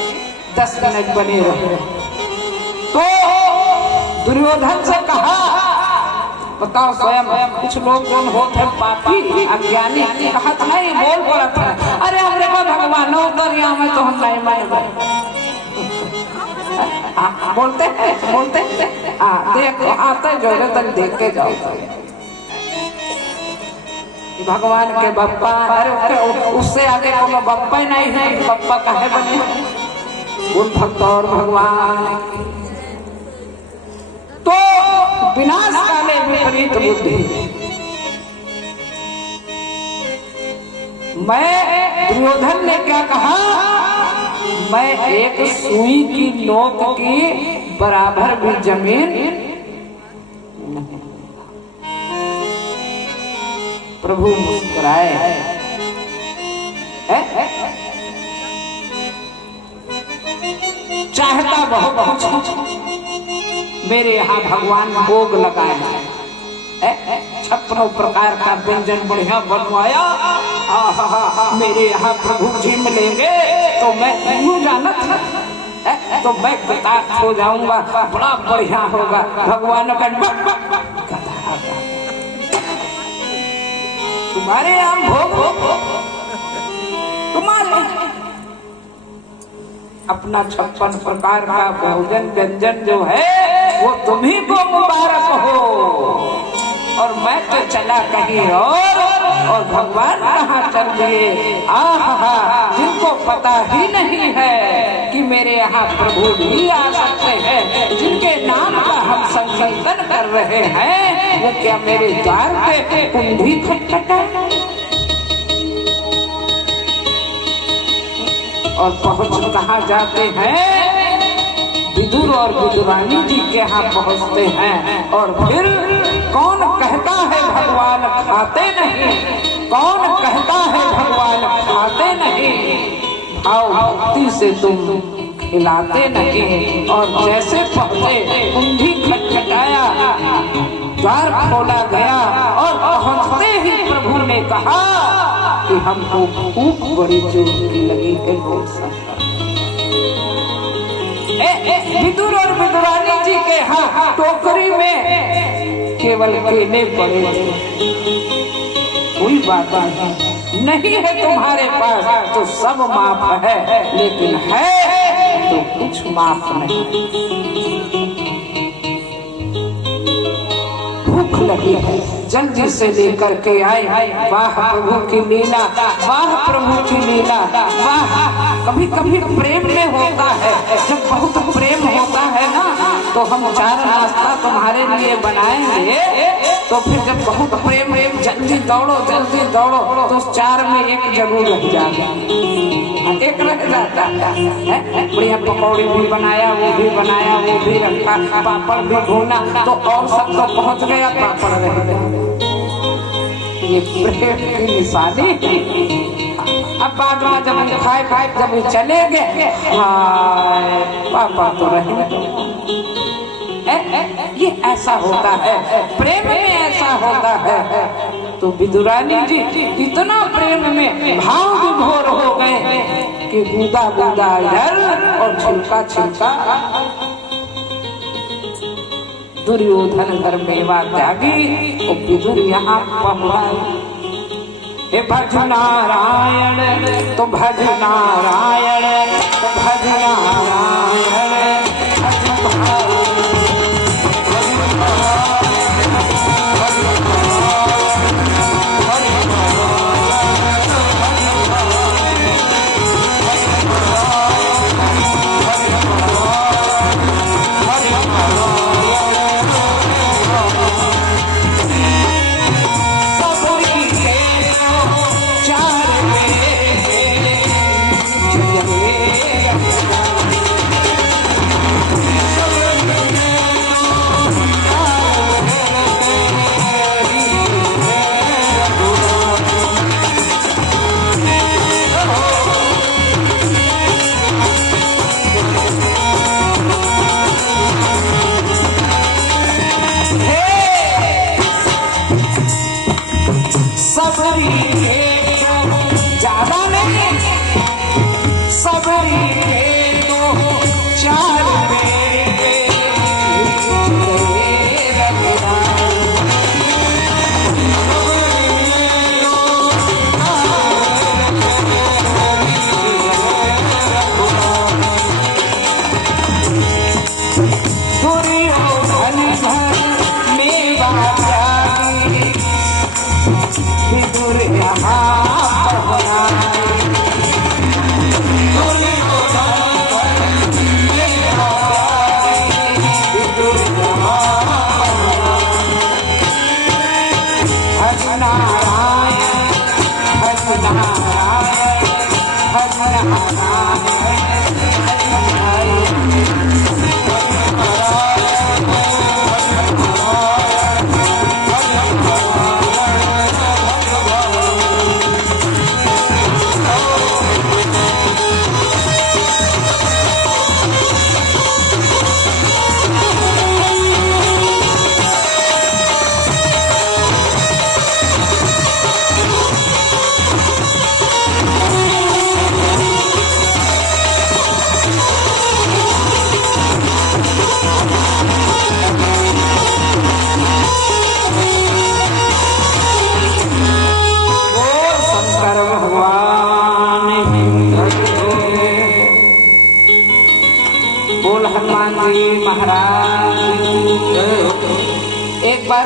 10 मिनट बने रहे। तो दुर्योधन से कहा, बताओ स्वयं, कुछ लोग जो होते पापी अज्ञानी कहत नहीं बोल पड़ता है, अरे हमरे को भगवान दरिया में तो हम नहीं मान बोलते देखो आते जो तक देख के जाओ भगवान के बप्पा, अरे उससे आगे कोनो बप्पा ही नहीं है, बप्पा काहे बने। उन भक्त और भगवान तो विनाश काले विपरीत बुद्धि। मैं दुर्योधन ने क्या कहा, मैं एक सुई की नोक की बराबर भी जमीन प्रभु मुस्कुराए। चाहता बहुत कुछ, मेरे यहाँ भगवान भोग लगाए, 56 प्रकार का व्यंजन बढ़िया बनवाया। मेरे यहाँ प्रभु जी मिलेंगे तो मैं यूं जानत तो मैं कृतार्थ हो जाऊंगा, बड़ा बढ़िया होगा। भगवान का तुम्हारे यहाँ भोग तुम्हारे अपना 56 प्रकार का भोजन व्यंजन जो है वो तुम्ही को मुबारक हो, और मैं तो चला कहीं और भगवान कहाँ चल दिए। जिनको पता ही नहीं है कि मेरे यहाँ प्रभु भी आ सकते हैं, जिनके नाम का हम संकीर्तन कर रहे हैं, वो क्या मेरे द्वार पे कुंडी खटखटाए और पहुँच कहाँ जाते हैं? विदुर और विदुरानी जी के यहाँ पहुँचते हैं। और फिर कौन कहता है भगवान खाते नहीं, कौन कहता है भगवान खाते नहीं, भाव भक्ति से तुम खिलाते नहीं। और जैसे पहुँचे कुंडी खटखटाया, द्वार खोला गया और पहुँचते ही प्रभु ने कहा कि हमको खूब बड़ी चोट लगी है। बोल सकता विदुर और विदुरानी जी के यहाँ टोकरी में केवल केले पड़े थे, कोई बात नहीं है तुम्हारे पास तो सब माफ है, लेकिन है तो कुछ माफ नहीं। भूख लगी है, जल्दी से लेकर के आए। वाह प्रभु की लीला, वाह प्रभु की लीला, वाह। कभी कभी प्रेम में होता है, जब बहुत प्रेम होता है ना तो हम 4 नाश्ता तुम्हारे लिए बनाएंगे, तो फिर जब बहुत प्रेम जल्दी दौड़ो तो 4 में एक जरूर रह जाता, एक रह जाता है। बढ़िया पकौड़ी भी बनाया, वो भी बनाया, वो भी रखा, पापड़ भी भूना, तो और सब तो पहुंच गया, पापड़ रह गया। ये प्रेम की निशानी। अब बाद में जब खाए जब चले गए, पापा तो रहे। ये ऐसा होता है, प्रेम में ऐसा होता है। तो विदुरानी जी इतना प्रेम में भाव विभोर हो गए कि बूंदा बूंदा जल और छिलका छिलका। दुर्योधन घर मेवा त्यागी और विदुर यहाँ पहुँचा। हे भज नारायण तो भज नारायण तो भज नारायण,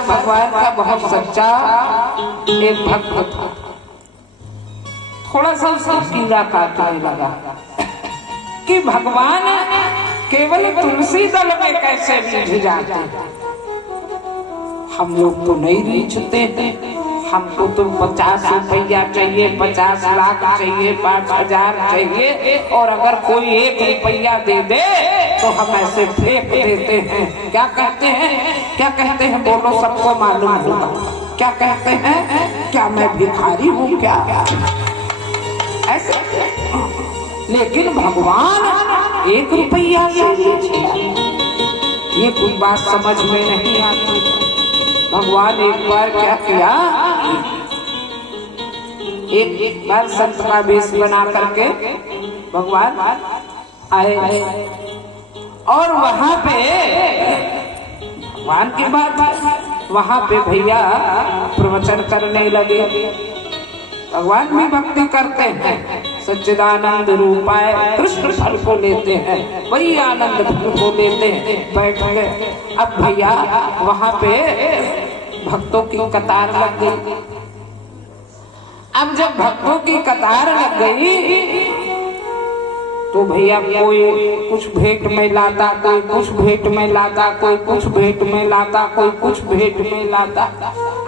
बार भगवान का बहुत सच्चा एक भक्त था। थोड़ा सा उसको कीड़ा काटने लगा कि भगवान केवल तुलसी दल में कैसे रिझ जाते हैं, हम लोग तो नहीं रिझते हैं। हमको तो 50 रुपया चाहिए, 50 लाख चाहिए, 5000 चाहिए, और अगर कोई 1 रुपया दे दे तो हम ऐसे फेंक देते हैं। क्या कहते हैं, क्या कहते हैं, बोलो, सबको मालूम होगा क्या कहते हैं, क्या मैं भिखारी हूँ क्या, ऐसे। लेकिन भगवान 1 रुपया से ये कोई बात समझ में नहीं आती। भगवान एक बार क्या किया, एक बार संत का वेश बना करके भगवान आए और वहां पे भगवान की बात, वहां पे भैया प्रवचन करने लगे। भगवान भी भक्ति करते हैं, सच्चिदानंद रूपाय कृष्ण फल को लेते हैं, वही आनंद फल को लेते हैं बैठ के। अब भैया वहां पे भक्तों की कतार लग गई। अब जब भक्तों की कतार लग गई तो भैया कोई कुछ भेंट में लाता, कोई कुछ भेंट में लाता, कोई कुछ भेंट में लाता, कोई कुछ भेंट में लाता।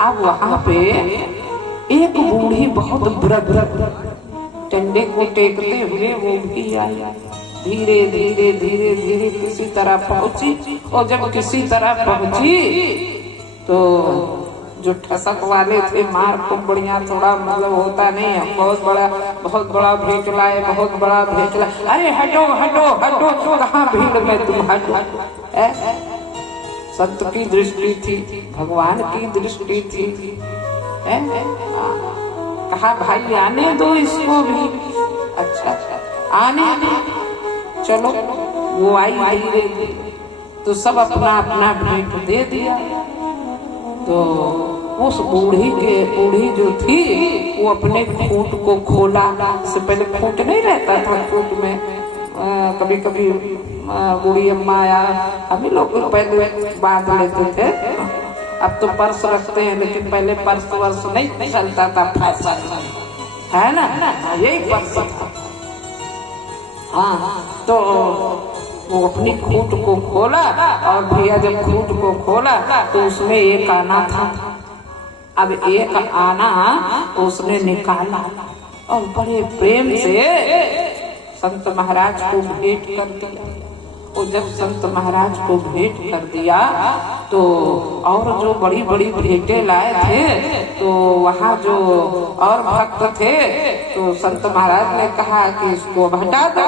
अब वहां पे एक बूढ़ी बहुत वृद्ध डंडे को टेकते हुए वो भी आई। धीरे धीरे धीरे धीरे किसी तरह पहुंची, और जब किसी तरह पहुंची तो जो ठसक वाले थे, मार को बढ़िया थोड़ा मतलब होता नहीं है, बहुत बड़ा भेंट लाए, बहुत बड़ा भेंट लाए। अरे हटो हटो हटो, कहाँ भीड़ में तुम हटो। संत की दृष्टि थी, भगवान की दृष्टि थी। कहा भाई आने दो इसको भी। अच्छा आने दो, चलो। वो आई धीरे तो सब अपना अपना भेंट दे दिया। तो उस बूढ़ी जो थी वो अपने खूंट को खोला। इससे पहले खूंट नहीं रहता था, खूंट में कभी कभी बूढ़ी अम्मा या हम लोग पहले बांध लेते थे। अब तो पर्स रखते हैं, लेकिन पहले पर्स वर्स नहीं चलता था, है ना, यही पर्स था। हाँ, तो वो अपनी खूंट को खोला, और भैया जब खूंट को खोला तो उसमें एक आना था। अब एक आना उसने निकाला और बड़े प्रेम से संत महाराज को भेंट कर दिया। और जब संत महाराज को भेंट कर दिया तो और जो बड़ी बड़ी भेंटें लाए थे, तो वहाँ जो और भक्त थे तो संत महाराज ने कहा कि इसको हटा दो,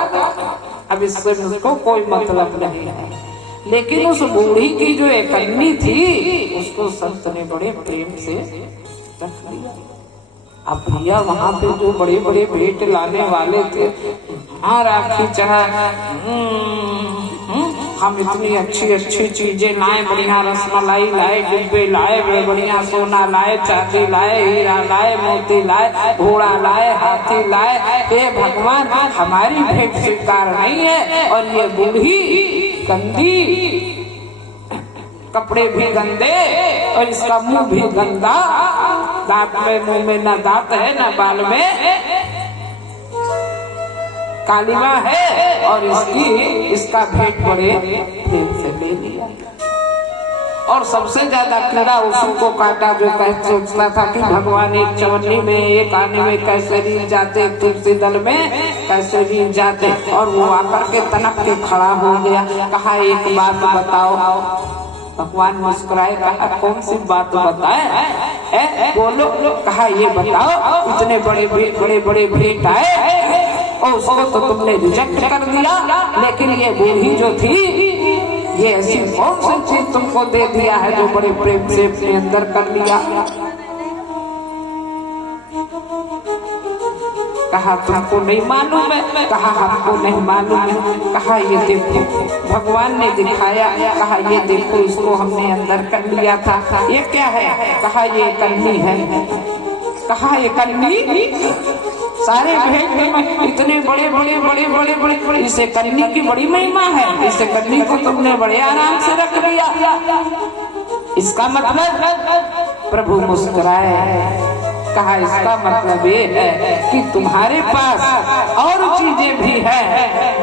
अब इससे मुझको कोई मतलब नहीं है। लेकिन उस बूढ़ी की जो एक कन्नी थी उसको संत ने बड़े प्रेम से रख लिया। अब भैया वहाँ पे जो बड़े बड़े भेंट लाने वाले थे, हाँ राखी चाह, हम इतनी अच्छी अच्छी चीजें लाए, बढ़िया रसमलाई लाए, डिब्बे लाए, बढ़िया सोना लाए, चांदी लाए, हीरा लाए, मोती लाए, घोड़ा लाए, हाथी लाए। हे भगवान, हमारी भेंट स्वीकार नहीं है। और ये बूढ़ी गंदी, कपड़े भी गंदे और इसका मुंह भी गंदा, दांत में मुंह में ना दांत है ना बाल में कालिमा है, और इसका भेंट बड़े प्रेम से ले लिया। और सबसे ज्यादा कीड़ा उसी को काटा जो सोचता था कि भगवान एक चवन्नी में, एक आने में कैसे रीझ जाते, तुलसी दल में कैसे रीझ जाते। और वो आकर के तनक के खड़ा हो गया। कहा एक बात बताओ। भगवान मुस्कुराए, कहा कौन सी बात बताए, बोलो। कहा ये बताओ, इतने बड़े बड़े भेंट आए और उसको तो तुमने रिजेक्ट कर दिया, लेकिन ये बूढ़ी जो थी ये ऐसी कौन सी चीज तुमको दे दिया है जो बड़े प्रेम से अपने अंदर कर लिया। कहा तुमको नहीं मालूम है। कहा हमको नहीं मालूम है। कहा ये देखो, भगवान ने दिखाया। कहा ये देखो, इसको हमने अंदर कर लिया था। ये क्या है? कहा ये कन्नी है। कहा ये कन्नी, सारे भेंट में इतने बड़े इसे कन्नी की बड़ी महिमा है। इसे कन्नी को तुमने बड़े आराम से रख लिया। इसका मतलब प्रभु मुस्कुराए। कहा इसका मतलब ये है कि तुम्हारे पास और चीजें भी है,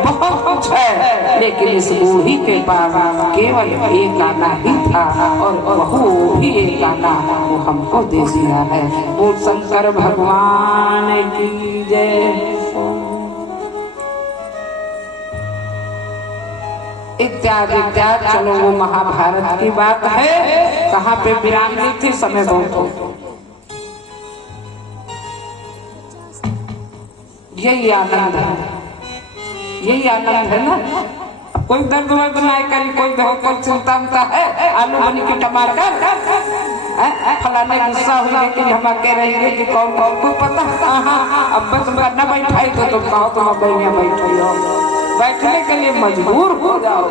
बहुत कुछ है, लेकिन इस बूढ़ी के पास केवल एक आना ही था और वो भी एक आना वो हमको दे दिया है। बोल शंकर भगवान की जय। इत्यादि इत्यादि। चलो वो महाभारत की बात है, कहाँ पे विराम थी, समय बहुत हो। यही आनंद है, यही आनंद है ना। कोई दर्द वर्द नहीं करी, कोई बेहोकर चिंता है, आलू बनी की टमाटर फलाने गुस्सा हुई, लेकिन हम कह रहेंगे कि कौन कौन को पता। अब बस न बैठाई तो तुम कहो तुम बढ़िया बैठी हो, बैठने के लिए मजबूर हो जाओ,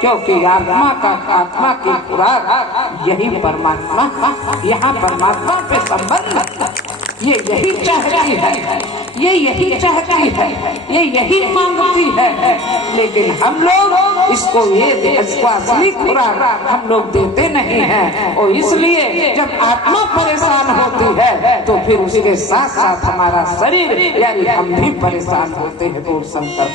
क्योंकि आत्मा की खुराक यही परमात्मा। यहाँ परमात्मा पे संबंध ये यही चाहती है, ये यही चाहती है, ये यही मांगती है, लेकिन हम लोग इसको इसको असली खुराक हम लोग देते नहीं हैं। और इसलिए जब आत्मा परेशान होती है तो फिर उसके साथ साथ हमारा शरीर यानी हम भी परेशान होते हैं। बोल शंकर।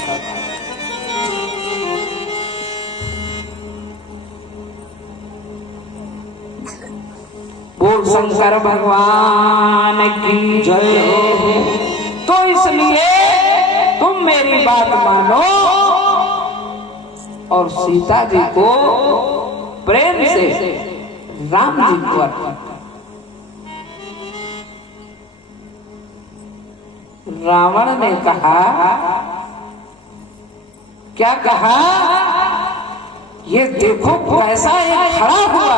बोल शंकर भगवान की जय। तो इसलिए तुम मेरी बात मानो और सीता जी को प्रेम से राम जी को अर्पण। रावण ने कहा, क्या कहा, ये देखो कैसा एक खड़ा हुआ,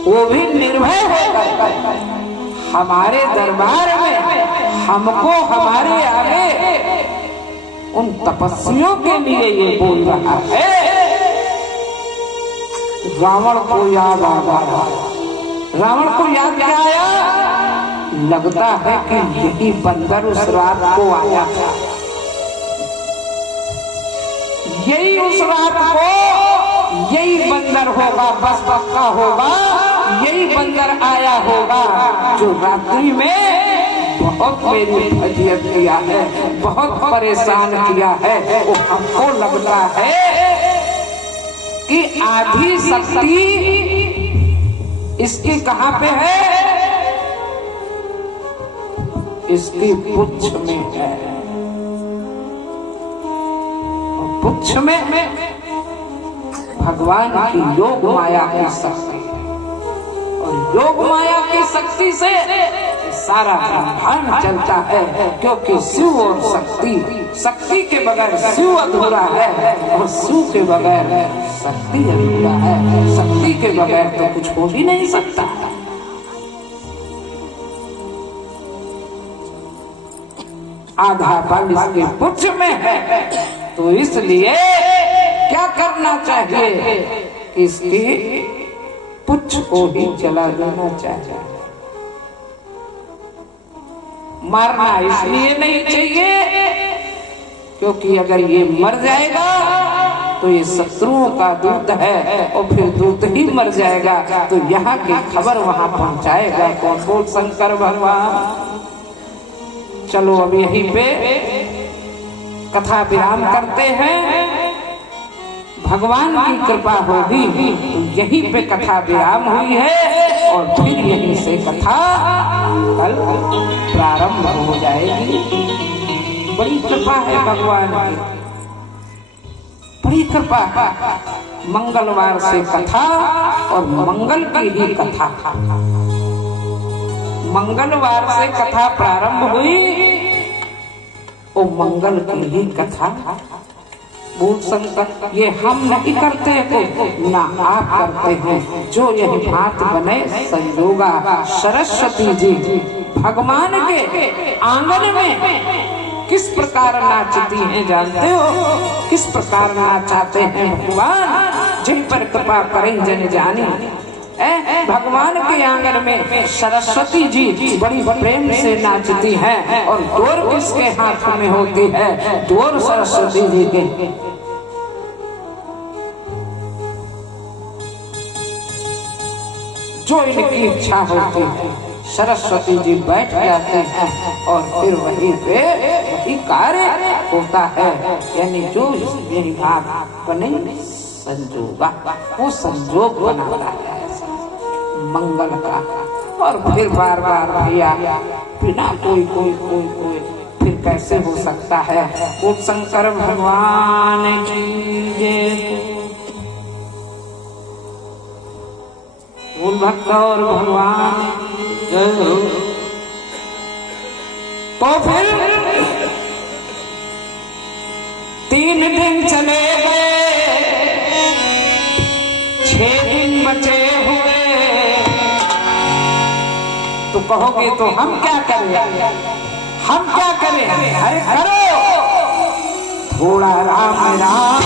वो भी निर्भय होकर हमारे दरबार में हमको हमारे आगे उन तपस्वियों के लिए ये बोल रहा है। रावण को याद आ गया। रावण को याद क्या आया? लगता है कि यही बंदर उस रात को आया था, यही उस रात को यही बंदर होगा, बस पक्का होगा, यही बंदर आया होगा जो रात्रि में बहुत मेरी फजियत किया है, बहुत परेशान किया है। वो हमको लगता है कि आधी शक्ति इसकी कहाँ पे है? इसकी पुच्छ में है। पुच्छ में भगवान की योग माया की शक्ति, और योग माया की शक्ति से सारा ब्रह्मांड चलता है, क्योंकि शिव और शक्ति के बगैर शिव अधूरा है और शिव के बगैर शक्ति अधूरा है। शक्ति के बगैर तो कुछ हो भी नहीं सकता। आधा बल इसके पुच्छ में है, तो इसलिए क्या करना चाहिए? इसकी पुच्छ को ही जला देना चाहिए। मारना इसलिए नहीं चाहिए क्योंकि अगर ये मर जाएगा तो ये शत्रुओं का दूत है, और फिर दूत ही मर जाएगा तो यहाँ की खबर वहां पहुंचाएगा कौन? बोल शंकर भगवान। चलो अब यहीं पे कथा विराम करते हैं। भगवान की कृपा होगी तो यहीं पे कथा विराम हुई है, और फिर यहीं से कथा कल प्रारंभ हो जाएगी। बड़ी कृपा है भगवान की, बड़ी कृपा। मंगलवार से कथा और मंगल की ही कथा, मंगलवार से कथा प्रारंभ हुई और मंगल की ही कथा। बोल शंकर। ये हम नहीं करते तो ना आप करते हैं, जो यही बात बने संयोगा। सरस्वती जी भगवान के आंगन में किस प्रकार नाचती हैं जानते हो? किस प्रकार नाचाते हैं भगवान? जिन पर कृपा करें जन जानी। भगवान के आंगन में सरस्वती जी बड़ी प्रेम से नाचती हैं, और डोर किसके हाथ में होती है? डोर सरस्वती जी के। जो इनकी इच्छा होती है सरस्वती जी बैठ जाते हैं और फिर वहीं पे वही कार्य होता है। यानी जो मेरी बात बने संजोगा, वो संजोग बनाता है मंगल का। और फिर बार बार भैया बिना कोई फिर कैसे हो सकता है। वो शंकर भगवान की जय। भक्त और भगवान जय हो। तो फिर 3 दिन चले गए, 6 दिन बचे हुए। तो कहोगे तो हम क्या करें, हम क्या करें? अरे करो थोड़ा राम राम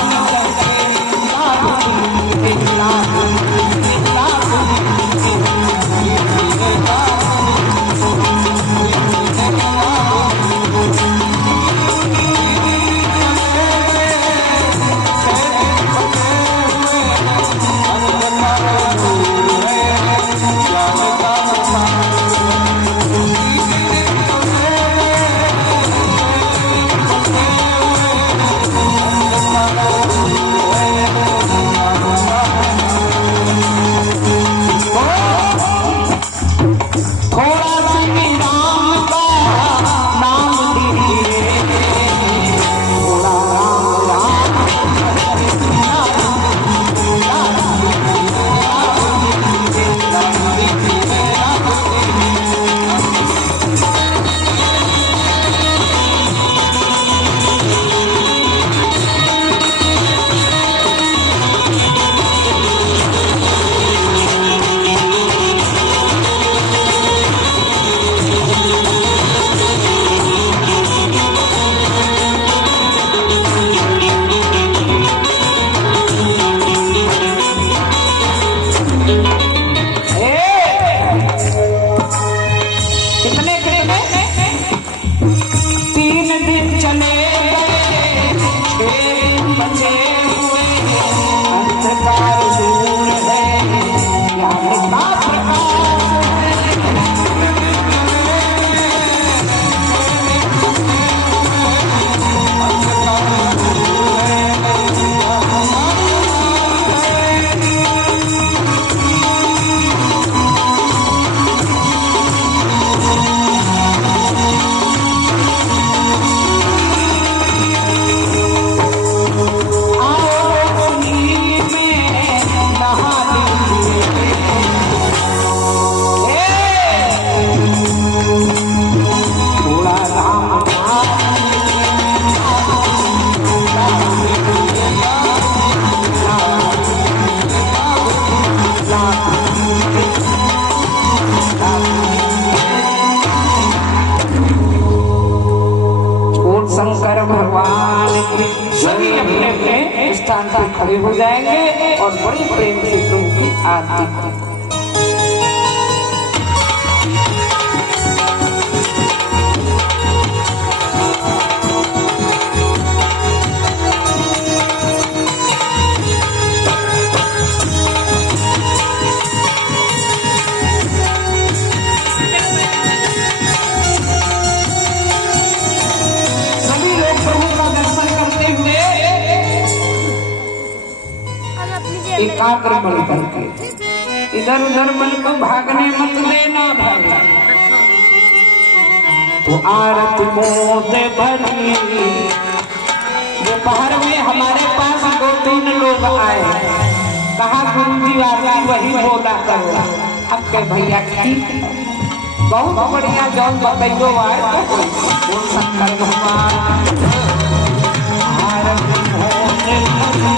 स्थान पर खड़े हो जाएंगे और बड़े प्रेम से प्रभु की आरती करेंगे। एकाग्र बन करके इधर उधर मन को भागने मत देना भाई। तो आरती मोद भरी दोपहर में हमारे पास 2-3 लोग आए, कहा गुरुजी आरती वही बोला करो। अब के भैया ठीक बहुत बढ़िया जौन बताइयो आए तो बोल शंकर भगवान आरती मोद भरी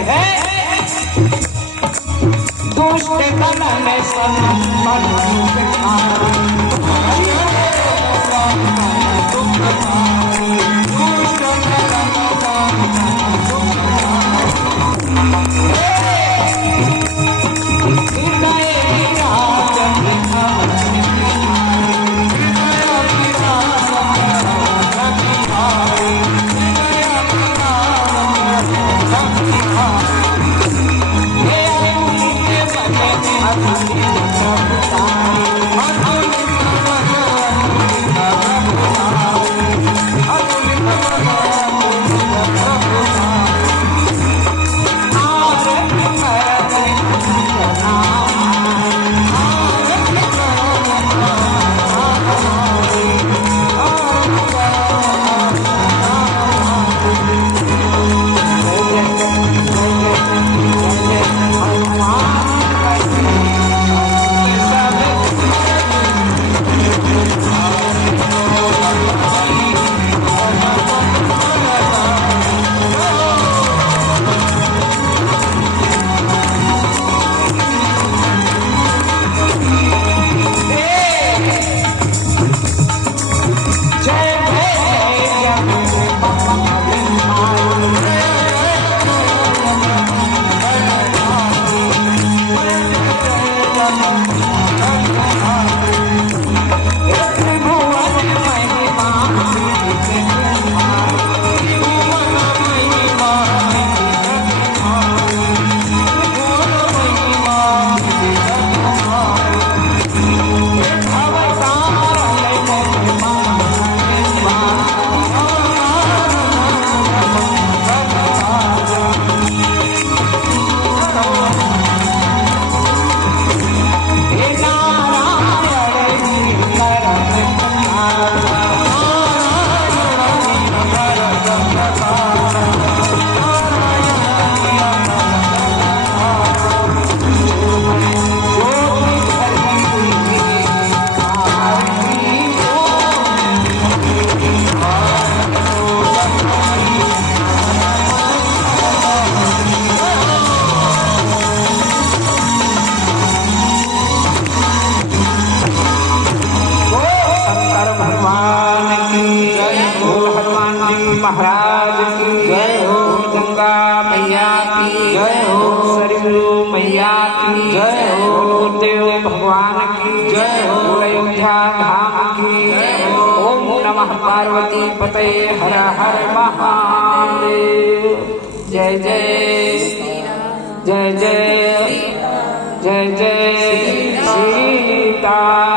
है दुष्ट बल में महाराज की जय हो, गंगा मैया की जय हो, सरयू मैया की जय हो, गुरुदेव भगवान की जय हो, अयोध्या धाम की जय हो। ओम नमः पार्वती पते हर हर महादेव। जय जय जय जय जय जय सीता।